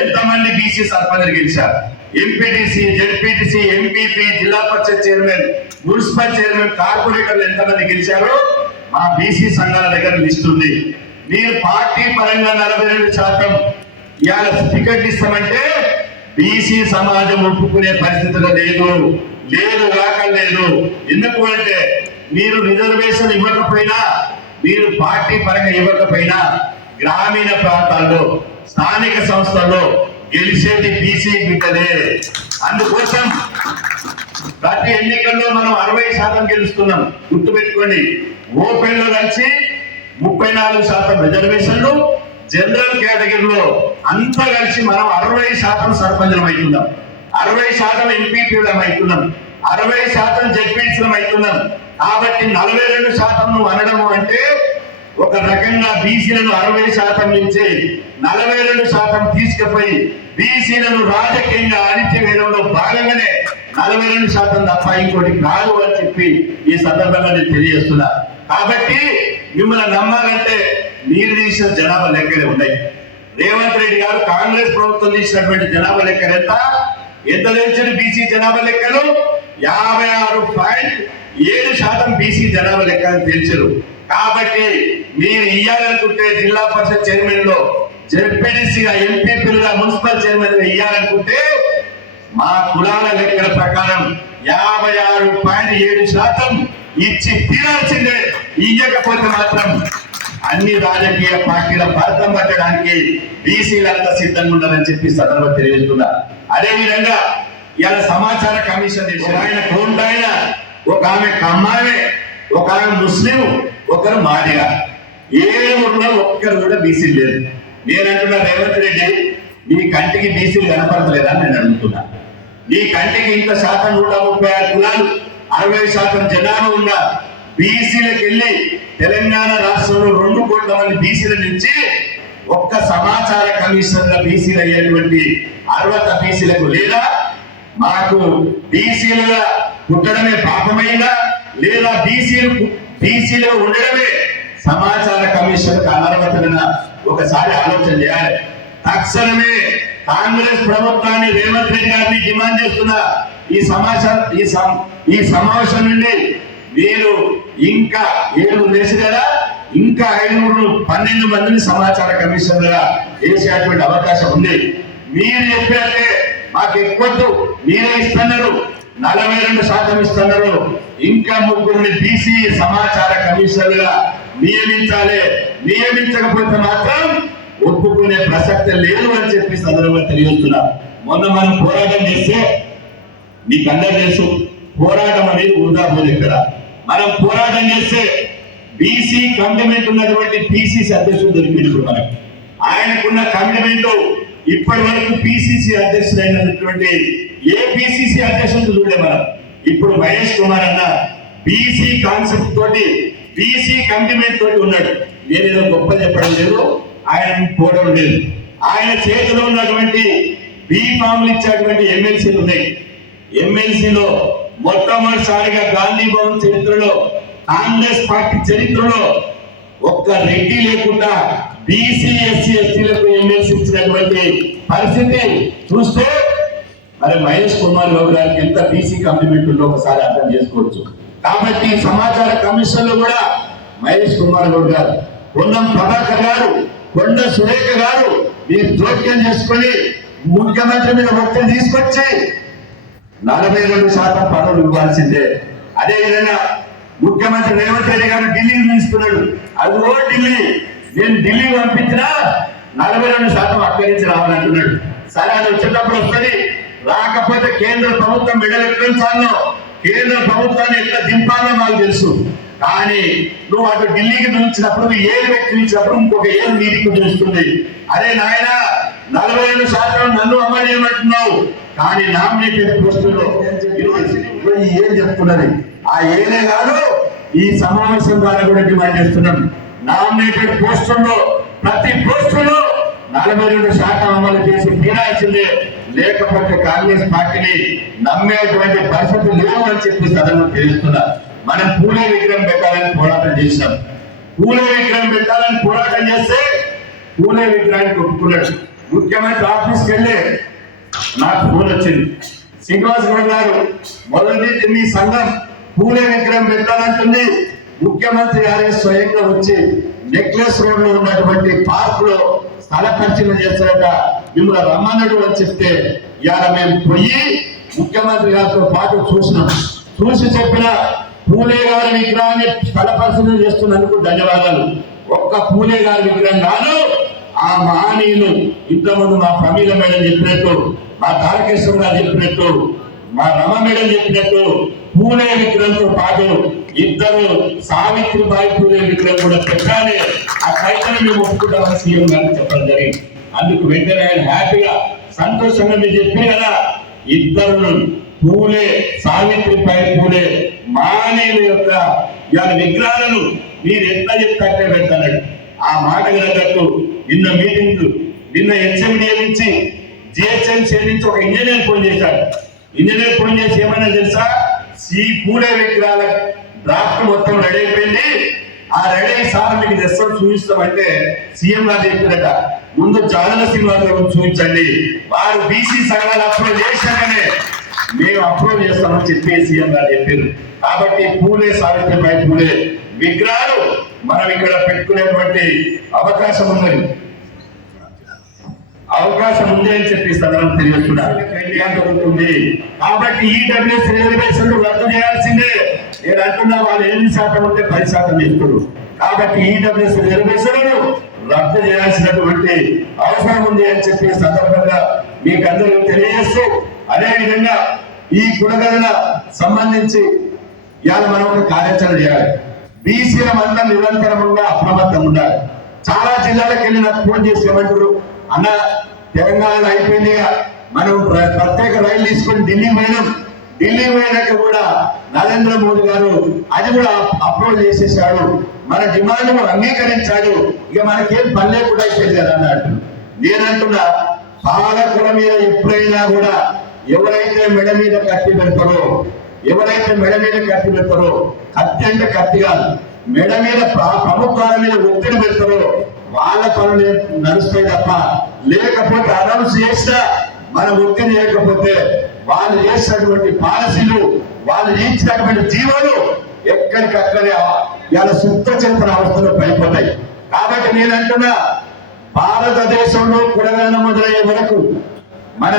ఎంతమంది బీసీ సర్పంచ్లు గెలిచారు? ఎంపీటీసీ, జెడ్పీటీసీ, ఎంపీపీ, జిల్లా పరిషత్ చైర్మన్, మున్సిపల్ చైర్మన్, కార్పొరేటర్లు ఎంతమంది గెలిచారో మా బీసీ సంఘాల దగ్గర లిస్ట్ ఉంది. మీరు పార్టీ పరంగా 42% ఇవాళ టికెట్ ఇస్తామంటే బీసీ సమాజం ఒప్పుకునే పరిస్థితులు లేదు. ఎందుకు అంటే మీరు రిజర్వేషన్ ఇవ్వకపోయినా, మీరు పార్టీ పరంగా ఇవ్వకపోయినా గ్రామీణ ప్రాంతాల్లో, స్థానిక సంస్థల్లో గెలిచేది బీసీ బిడ్డలే. అందుకోసం ప్రతి ఎన్నికల్లో మనం 60% గెలుస్తున్నాం. గుర్తుపెట్టుకోండి, ఓపెన్ లో కలిసి 34% రిజర్వేషన్లు, జనరల్ కేటగిరీలో అంతా కలిసి మనం 60% సర్పంచులం అవుతున్నాం, 60% ఎంపీపీలం అవుతున్నాం, 60% జెడ్పీటీసీలం అవుతున్నాం. కాబట్టి 42% నువ్వు అనడము అంటే ఒక రకంగా బీసీలను 60% నుంచి 42% తీసుకుపోయి బీసీలను రాజకీయంగా అణిచివేయడంలో భాగంగానే 42% తప్ప ఇంకోటి కాదు అని చెప్పి ఈ సందర్భంగా నేను తెలియజేస్తున్నా. కాబట్టి మిమ్మల్ని నమ్మాలంటే మీరు తీసిన జనాభా లెక్కలే ఉన్నాయి. రేవంత్ రెడ్డి గారు కాంగ్రెస్ ప్రభుత్వం తీసినటువంటి జనాభా లెక్కలు ఎంత తెలిసిన బీసీ జనాభా లెక్కలు 56.7% బీసీ జనాభా లెక్కలు తెలిసారు. కాబట్టి మీరు ఇయ్యాలనుకుంటే జిల్లా పరిషత్ చైర్మన్ లో, జెడ్పీటీసీగా, ఎంపీపీలుగా, మున్సిపల్ చైర్మన్ గా ఇయ్యాలనుకుంటే మా కులాల లెక్కల ప్రకారం 56.7% ఇచ్చి తీరాల్సిందే. ఇయ్యకపోతే మాత్రం అన్ని రాజకీయ పార్టీల భారతం పట్టడానికి బీసీలంతా సిద్ధంగా ఉండాలని చెప్పి సందర్భంగా తెలియజేస్తున్నా. అదే విధంగా ఇలా సమాచార కమిషన్ ఆయన కోంటాయన, ఒక ఆమె కమ్మామే, ఒక ఆమె ముస్లిం, ఒకరు మాదిగా, ఏ ఊళ్ళో ఒక్కరు కూడా బీసీ లేదు. నేనంటున్నా రేవంత్ రెడ్డి, నీ కంటికి బీసీలు కనపడతలేదా నేను అడుగుతున్నా. నీ కంటికి ఇంత శాతం 136 కులాలు 60% జనాభా ఉన్న బీసీలకు వెళ్ళి తెలంగాణ రాష్ట్రంలో 2 కోట్ల మంది బీసీల నుంచి ఒక్క సమాచార కమిషన్ బీసీలు అయ్యేటువంటి అర్హత బీసీలకు లేదా? మాకు బీసీలుగా పుట్టడమే పాపమైనా లేదా బీసీలు ఉండడమే సమాచార కమిషన్ అనర్హతన ఒకసారి ఆలోచన చేయాలి. తక్షణమే కాంగ్రెస్ ప్రభుత్వాన్ని, రేవంత్ రెడ్డి గారిని డిమాండ్ చేస్తున్నా, ఈ సమావేశం నుండి మీరు ఇంకా 7 వేసి కదా, ఇంకా 12 మందిని సమాచార కమిషన్ గా వేసేటువంటి అవకాశం ఉంది. మీరు చెప్పినట్టే మాకు ఎక్కువద్దు, మీరే ఇస్తున్నారు, 42% ఇస్తున్నారు. ఇంకా 3 బీసీ సమాచార కమిషన్ గా నియమించాలి. నియమించకపోతే మాత్రం ఒప్పుకునే ప్రసక్తి లేదు అని చెప్పి సందర్భంగా తెలియజేస్తున్నా. మొన్న మనం పోరాటం చేస్తే మీకు అందరూ తెలుసు, పోరాటం అనేది వృధా పోదు. ఇక్కడ మనం పోరాటం చేస్తే బీసీ కమిట్మెంట్ ఉన్నటువంటి పిసిసి అధ్యక్షుడు దొరికింది. మనకు ఆయనకున్న కమిట్మెంట్ ఇప్పటి వరకు పిసిసి అధ్యక్షుడైనటువంటి ఏ పిసిసి అధ్యక్షుడు చూడే మనం. ఇప్పుడు మహేష్ కుమార్ అన్న బీసీ కాన్సెప్ట్ తోటి, బీసీ కమిట్మెంట్ తోటి ఉన్నాడు. నేనేదో గొప్ప చెప్పడం లేదు, ఆయన పోవడం లేదు. ఆయన చేతిలో ఉన్నటువంటి బీ ఫామ్లు ఇచ్చేటువంటి ఎమ్మెల్సీలు ఉన్నాయి. ఎమ్మెల్సీలో మొట్టమొదటిసారిగా గాంధీ భవన్ చరిత్రలో, కాంగ్రెస్ పార్టీ చరిత్రలో ఒక్క రెడ్డి లేకుండా బీసీ ఎస్సీ ఎస్టీలకు ఎమ్మెల్సీ ఇచ్చినటువంటి పరిస్థితి చూస్తే మరి మహేష్ కుమార్ గౌడ్ గారికి ఎంత బీసీ కమిట్మెంట్ ఉందో ఒకసారి అర్థం చేసుకోవచ్చు. కాబట్టి సమాచార కమిషన్ లో కూడా మహేష్ కుమార్ గౌడ్ గారు, పొన్నం ప్రభాకర్ గారు, కొండ సురేఖ గారు మీరు జోక్యం చేసుకొని ముఖ్యమంత్రి మీద ఒత్తిడి తీసుకొచ్చి 42% పదవులు ఇవ్వాల్సిందే. అదేవిధంగా ముఖ్యమంత్రి రేవంత్ రెడ్డి గారు ఢిల్లీకి తీసుకున్నాడు. అదిగో ఢిల్లీ, నేను ఢిల్లీకి పంపించినా 42% అక్కడి నుంచి రావాలంటున్నాడు. సరే, అది వచ్చేటప్పుడు వస్తుంది. రాకపోతే కేంద్ర ప్రభుత్వం మెడలు ఎక్కించాలో, కేంద్ర ప్రభుత్వాన్ని ఎట్లా దింపాలో మాకు తెలుసు. కానీ నువ్వు అటు ఢిల్లీకి పిలిచినప్పుడు, ఏడు వ్యక్తి పిలిచినప్పుడు ఇంకొక ఏడు నీటికి తెలుస్తుంది. అరే నాయన, 42% నన్ను అమలు చేయమంటున్నావు, కానీ నామినేటెడ్ పోస్టుల్లో ఏం చెప్తున్నది? ఆ ఏనే కాదు, ఈ సమావేశం ద్వారా కూడా డిమాండ్ చేస్తున్నాం. నామినేటెడ్ పోస్టుల్లో ప్రతి పోస్టులో 42% అమలు చేసి తీరాల్సిందే. లేకపోతే కాంగ్రెస్ పార్టీని నమ్మేటువంటి పరిస్థితి లేవు అని చెప్పి సదనం తెలుస్తున్నారు. మనం పూలే విగ్రహం పెట్టాలని పోరాటం చేశాం. పూలే విగ్రహం పెట్టాలని పోరాటం చేస్తే పూలే విగ్రహానికి ఒప్పుకున్నాడు. ముఖ్యమంత్రి ఆఫీస్కి వెళ్ళి నాకు ఫోన్ వచ్చింది. శ్రీనివాస్ గౌడ్ గారు, మొదటి మీ సంఘం పూలే విగ్రహం పెట్టాలంటుంది. ముఖ్యమంత్రి గారే స్వయంగా వచ్చి నెక్లెస్ రోడ్ లో ఉన్నటువంటి పార్క్ లో స్థల పరిశీలన చేస్తారట, మిమ్మల్ని రమ్మన్నాడు అని చెప్తే ఇవాళ మేము పోయి ముఖ్యమంత్రి గారితో పాటు చూసినాం. చూసి చెప్పిన పూలే గారి విగ్రహాన్ని స్థల పరిశీలన చేస్తున్నందుకు ధన్యవాదాలు. ఒక్క పూలే గారి విగ్రహం కాదు, ఆ మహనీయులు ఇంతకుముందు మా ప్రమీల మేడం చెప్పినట్టు, మా తారకేశ్వర గారు చెప్పినట్టు, మా రమ మేడం చెప్పినట్టు పూలే విగ్రహంతో పాటు 2 సావిత్రిబాయి పూలే విగ్రహం కూడా పెట్టాలి. ఆ కైతని మేము ఒప్పుకుంటామని సీఎం గారికి చెప్పడం జరిగింది. అందుకు వెంటనే ఆయన హ్యాపీగా సంతోషంగా మీరు చెప్పి కదా, 2 పూలే సావిత్రిబాయి పూలే మహనీయుల యొక్క ఇవాళ విగ్రహాలను మీరు ఎంత చెప్తే పెడతాడు. ఆ మాట తగ్గట్టు నిన్న మీటింగ్, నిన్న హెచ్ఎండిఏ నుంచి జిహెచ్ఎంసీ నుంచి ఒక ఇంజనీర్ ఫోన్ చేశాడు. ఇంజనీర్ ఫోన్ చేసి ఏమన్నా తెలుసా, ఈ పూలే విగ్రహాల డ్రాఫ్ట్ మొత్తం రెడీ అయిపోయింది, ఆ రెడీ సార్ మీకు రెస్పాన్స్ చూపిస్తామంటే సీఎం గారు చెప్పినట, ముందు జానల శ్రీనివాస్ గారు చూపించండి, వారు బీసీ సంఘాలు అప్రూవ్ చేశాకనే మేము అప్రూవ్ చేస్తామని చెప్పి సీఎం గారు చెప్పారు. కాబట్టి పూలే సావిత్రిబాయి పూలే విగ్రహాలు మనం ఇక్కడ పెట్టుకునేటువంటి అవకాశం ఉన్నది, అవకాశం ఉంది అని చెప్పి సదనం తెలియజేస్తున్నారు. జరుగుతుంది కాబట్టి ఈడబ్ల్యూఎస్ రిజర్వేషన్లు రద్దు చేయాల్సిందే. నేను అంటున్నా వాళ్ళు 8% ఉంటే 10% ఇస్తారు. కాబట్టి ఈడబ్ల్యూఎస్ రిజర్వేషన్లను రద్దు చేయాల్సినటువంటి అవసరం ఉంది అని చెప్పి సందర్భంగా మీకు అందరికీ తెలియజేస్తూ, అదేవిధంగా ఈ కులగణన సంబంధించి ఇవాళ మనం ఒక కార్యాచరణ చేయాలి. బీసీల మందం నిరంతరంగా అప్రమత్తం ఉండాలి. చాలా జిల్లాలకు వెళ్ళి నాకు ఫోన్ చేసి ఏమంటారు, అన్న తెలంగాణ అయిపోయింది, మనం ప్రత్యేక రైలు తీసుకొని ఢిల్లీ పోయినాం, ఢిల్లీ పోయినాక కూడా నరేంద్ర మోదీ గారు అది కూడా అప్లోడ్ చేసేసాడు, మన డిమాండ్ అంగీకరించాడు, ఇక మనకేం పని లేకుండా అయిపోయింది కదా అన్నట్టు. నేనంటున్నా పాలకుల మీద ఎప్పుడైనా కూడా ఎవరైతే మెడ మీద కత్తి పెడతారో, ఎవరైతే మెడ మీద కత్తి పెడతారో, కత్తి అంటే కత్తి కాదు, మెడ మీద ప్రభుత్వాల మీద ఒత్తిడి పెడతారో వాళ్ళ పనులు నడుస్తాయి తప్ప, లేకపోతే అనౌన్స్ చేసినా మనం ఒత్తిడి చేయకపోతే వాళ్ళు చేసినటువంటి పాలసీలు, వాళ్ళు ఇచ్చినటువంటి జీవోలు ఎక్కడికక్కడే ఇలా సుప్త చింతన అవస్థలు పడిపోతాయి. కాబట్టి నేనంటున్నా భారతదేశంలో కులగణన మొదలయ్యే వరకు మన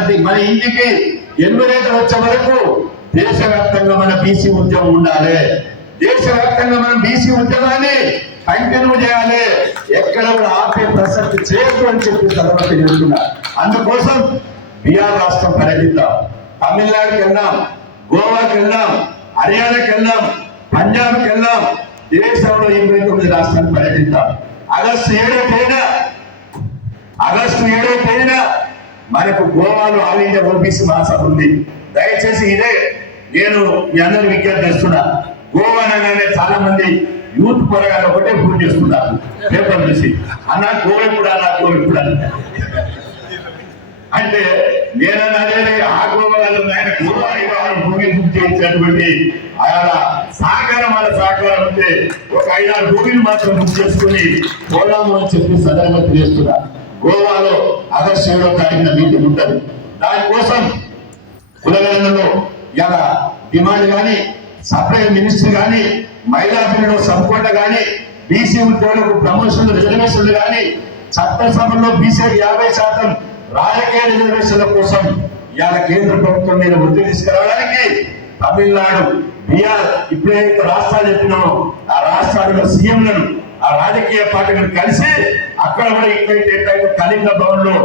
ఇంటికి ఎన్నికలు వచ్చే వరకు దేశవ్యాప్తంగా మన బీసీ ఉద్యమం ఉండాలి. దేశవ్యాప్తంగా మనం బీసీ ఉద్యమాన్ని కంటిన్యూ చేయాలి. ఎక్కడ కూడా ఆపే ప్రసక్తి చేయదు అని చెప్పి తర్వాత చెప్తున్నా. అందుకోసం బీహార్ రాష్ట్రం పర్యటిద్దాం, తమిళనాడుకి వెళ్దాం, గోవాకి వెళ్దాం, హర్యానాకి వెళ్దాం, పంజాబ్కి వెళ్దాం, దేశంలో 29 రాష్ట్రాలు పర్యటిద్దాం. ఆగస్టు 7వ తేదీన మనకు గోవాలో ఆల్ ఇండియా ఓబీసీ మహాసభ ఉంది. దయచేసి ఇదే నేను మీ అందరూ విజ్ఞప్తి చేస్తున్నా. గోవా అనగానే చాలా మంది యూత్ పొరగానే ఒకటే ఫోన్ చేస్తున్నారు పేపర్ చూసి, అన్న గోవా ఇప్పుడు అన్న గోవా ఇప్పుడు అంటే నేనన్నదే ఆ గోవాలో ఆయన గోవా భూమి బుక్ చేసినటువంటి ఆయన సహకారం, వాళ్ళ సహకారం ఉంటే ఒక 5-6 భూమిని మాత్రం బుక్ చేసుకుని పోదాము అని చెప్పి సదనంగా తెలియజేస్తున్నా. గోవాలో ఆగస్టు 7వ తారీఖున మీటింగ్ ఉంటుంది. దానికోసం కులగణనలో ఇలా డిమాండ్ కానీ, సపరేట్ మినిస్టర్ కానీ, మహిళా బిల్లులో సంకోట కానీ, బీసీ ఉద్యోగులకు ప్రమోషన్లు రిజర్వేషన్లు కానీ, చట్టసభలో బీసీకి 50% రాజకీయ రిజర్వేషన్ల కోసం ఇవాళ కేంద్ర ప్రభుత్వం మీద ఒత్తిడి తీసుకురావడానికి తమిళనాడు, బీహార్ ఇప్పుడే రాష్ట్రాలు చెప్పినామో ఆ రాష్ట్రాలలో సీఎంలను, ఆ రాజకీయ పార్టీలను కలిసి అక్కడ కూడా ఎట్లయితే కళింగ భవన్ లో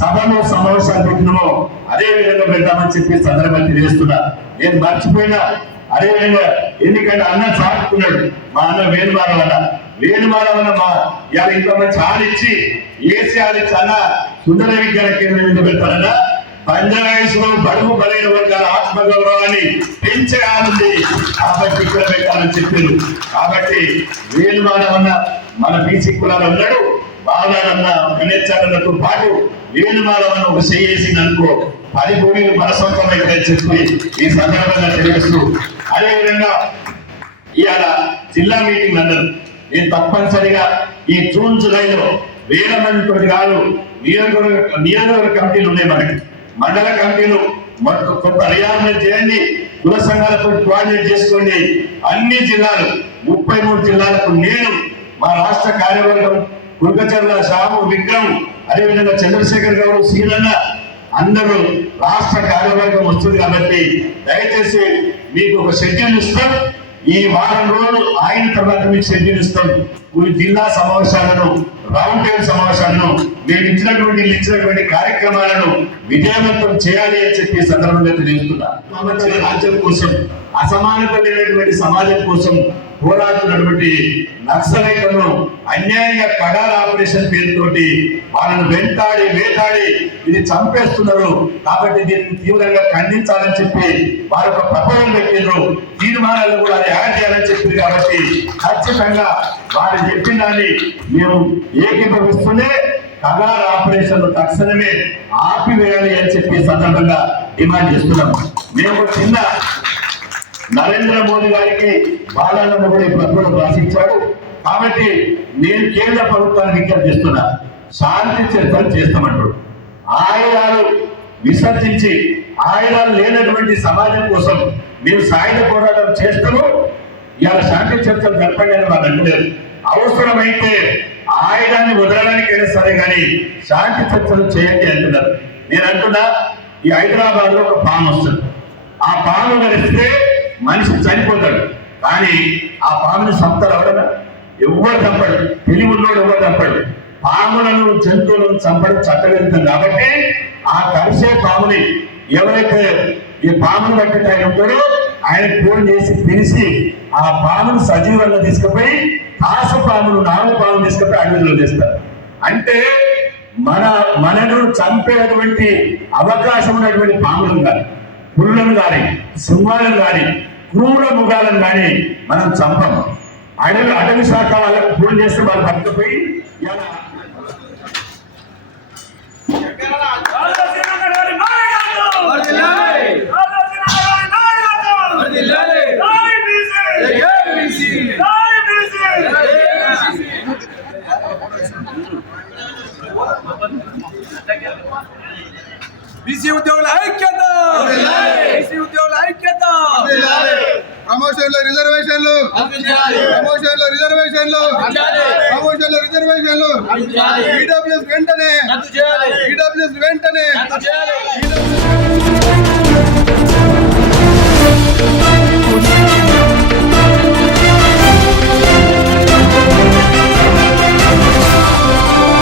సభలో సమావేశాలు పెట్టినామో అదే విధంగా పెడతామని చెప్పి సందర్భంగా తెలియజేస్తున్నా. నేను మర్చిపోయినా అదేవిధంగా ఎందుకంటే అన్న సాటుకున్నాడు, మా అన్న వేణుమాధవన్న మా ఇవాళ ఇంత మంచి ఆడిచ్చి ఏసీ ఆడిచ్చి అన్న సుందర విజ్ఞాన కేంద్రం మీద పెడతారన్న, పంజాబ్ బడుగు బలైన వర్గాల ఆత్మగౌరవాన్ని పెంచే ఆనంది కాబట్టి ఇక్కడ పెట్టాలని చెప్పారు. కాబట్టి వేణుమాధవన్న మన బీసీ కులాలు ఉన్నాడు, బాలన్న గణేశాలతో పాటు వేణుమాధవన్న ఒక చేసింది అనుకో 10 భూమిని మన సొంతమైతే చెప్పి ఈ సందర్భంగా తెలియజేస్తూ, అదేవిధంగా ఇవాళ జిల్లా మీటింగ్ అన్నారు. నేను తప్పనిసరిగా ఈ జూన్ జూలైలో 1000 మందితోటి కాదు, నియోజకవర్గ కమిటీలు ఉన్నాయి, మనకి మండల కమిటీలు కొంత రియార్మెంట్ చేయండి, కుల సంఘాలతో కోఆర్డినేట్ చేసుకోండి. అన్ని జిల్లాలు 33 జిల్లాలకు నేను మా రాష్ట్ర కార్యవర్గం కుల్కచర్ల, శ్యాము, విక్రమ్, అదేవిధంగా చంద్రశేఖర్ గౌడ్, సీనన్న అందరూ రాష్ట్ర కార్యవర్గం వస్తుంది. కాబట్టి దయచేసి మీకు ఒక షెడ్యూల్ ఇస్తాం. ఈ వారం రోజులు అయిన తర్వాత మీకు షెడ్యూల్ ఇస్తాం. ఈ జిల్లా సమావేశాలను, రౌండ్ టేబుల్ సమావేశాలను, మేము ఇచ్చినటువంటి కార్యక్రమాలను విజయవంతం చేయాలి అని చెప్పి సందర్భంగా తెలియజేస్తున్నా. రాజ్యం కోసం, అసమానత లేనటువంటి సమాజం కోసం పోరాడుతున్నటువంటి నక్సలైట్లను అన్యాయంగా కడాల ఆపరేషన్ పేరుతోటి వాళ్ళను వెంటాడి వేటాడి ఇది చంపేస్తున్నారు. కాబట్టి దీన్ని తీవ్రంగా ఖండించాలని చెప్పి వారు ఒక ప్రపోజల్ పెట్టిండ్రు, తీర్మానాలు కూడా అది యాడ్ చేయాలని చెప్పింది. కాబట్టి ఖచ్చితంగా వారు చెప్పిన దాన్ని మేము ఏకీభవిస్తూనే కడాల ఆపరేషన్ తక్షణమే ఆపివేయాలి అని చెప్పి సందర్భంగా డిమాండ్ చేస్తున్నాం. మేము చిన్న నరేంద్ర మోదీ గారికి బాలన్న కూడా ఈ ప్రజలు భాషించాడు. కాబట్టి నేను కేంద్ర ప్రభుత్వాన్ని విజ్ఞప్తి చేస్తున్నా, శాంతి చర్చలు చేస్తామంటాడు. ఆయుధాలు విసర్జించి ఆయుధాలు లేనటువంటి సమాజం కోసం మేము సాయుధ పోరాటం చేస్తాము, ఇవాళ శాంతి చర్చలు జరపండి అని వాళ్ళు అంటలేదు. అవసరమైతే ఆయుధాన్ని వదలడానికైనా సరే కానీ శాంతి చర్చలు చేయండి అంటున్నారు. నేను అంటున్నా, ఈ హైదరాబాద్ లో ఒక పాము వస్తుంది, ఆ పాము కలిస్తే మనిషి చనిపోతాడు, కానీ ఆ పాముని చంపుతారు ఎవడన్నా? ఎవరు చంపడు, తెలివిలోడు ఎవరు చంపడు. పాములను జంతువులను చంపడం చట్టవిరుద్ధం కాబట్టి ఆ కలిసే పాముని ఎవరైతే ఈ పామును బట్టి ఆయన ఉంటాడో ఆయన ఫోన్ చేసి పిలిచి ఆ పామును సజీవంగా తీసుకుపోయి కాసు పామును నాగు పామును తీసుకుపోయి అడవిలో చేస్తారు. అంటే మనను చంపేటువంటి అవకాశం ఉన్నటువంటి పాములను కానీ, పుల్లను కానీ, సింహాలను కానీ, క్రూర మృగాలను కానీ మనం చంపము. అటవీ శాఖ వాళ్ళకు ఫోన్ చేస్తే వాళ్ళు పట్టుకుపోయి బీసీ ఉద్యోగుల ఐక్యత, బీసీ ఉద్యోగుల ఐక్యత. ప్రమోషన్లో రిజర్వేషన్లు, ప్రమోషన్లో రిజర్వేషన్లు, ప్రమోషన్లో రిజర్వేషన్లు. ఈడబ్ల్యూఎస్ వెంటనే, ఈడబ్ల్యూఎస్ వెంటనే.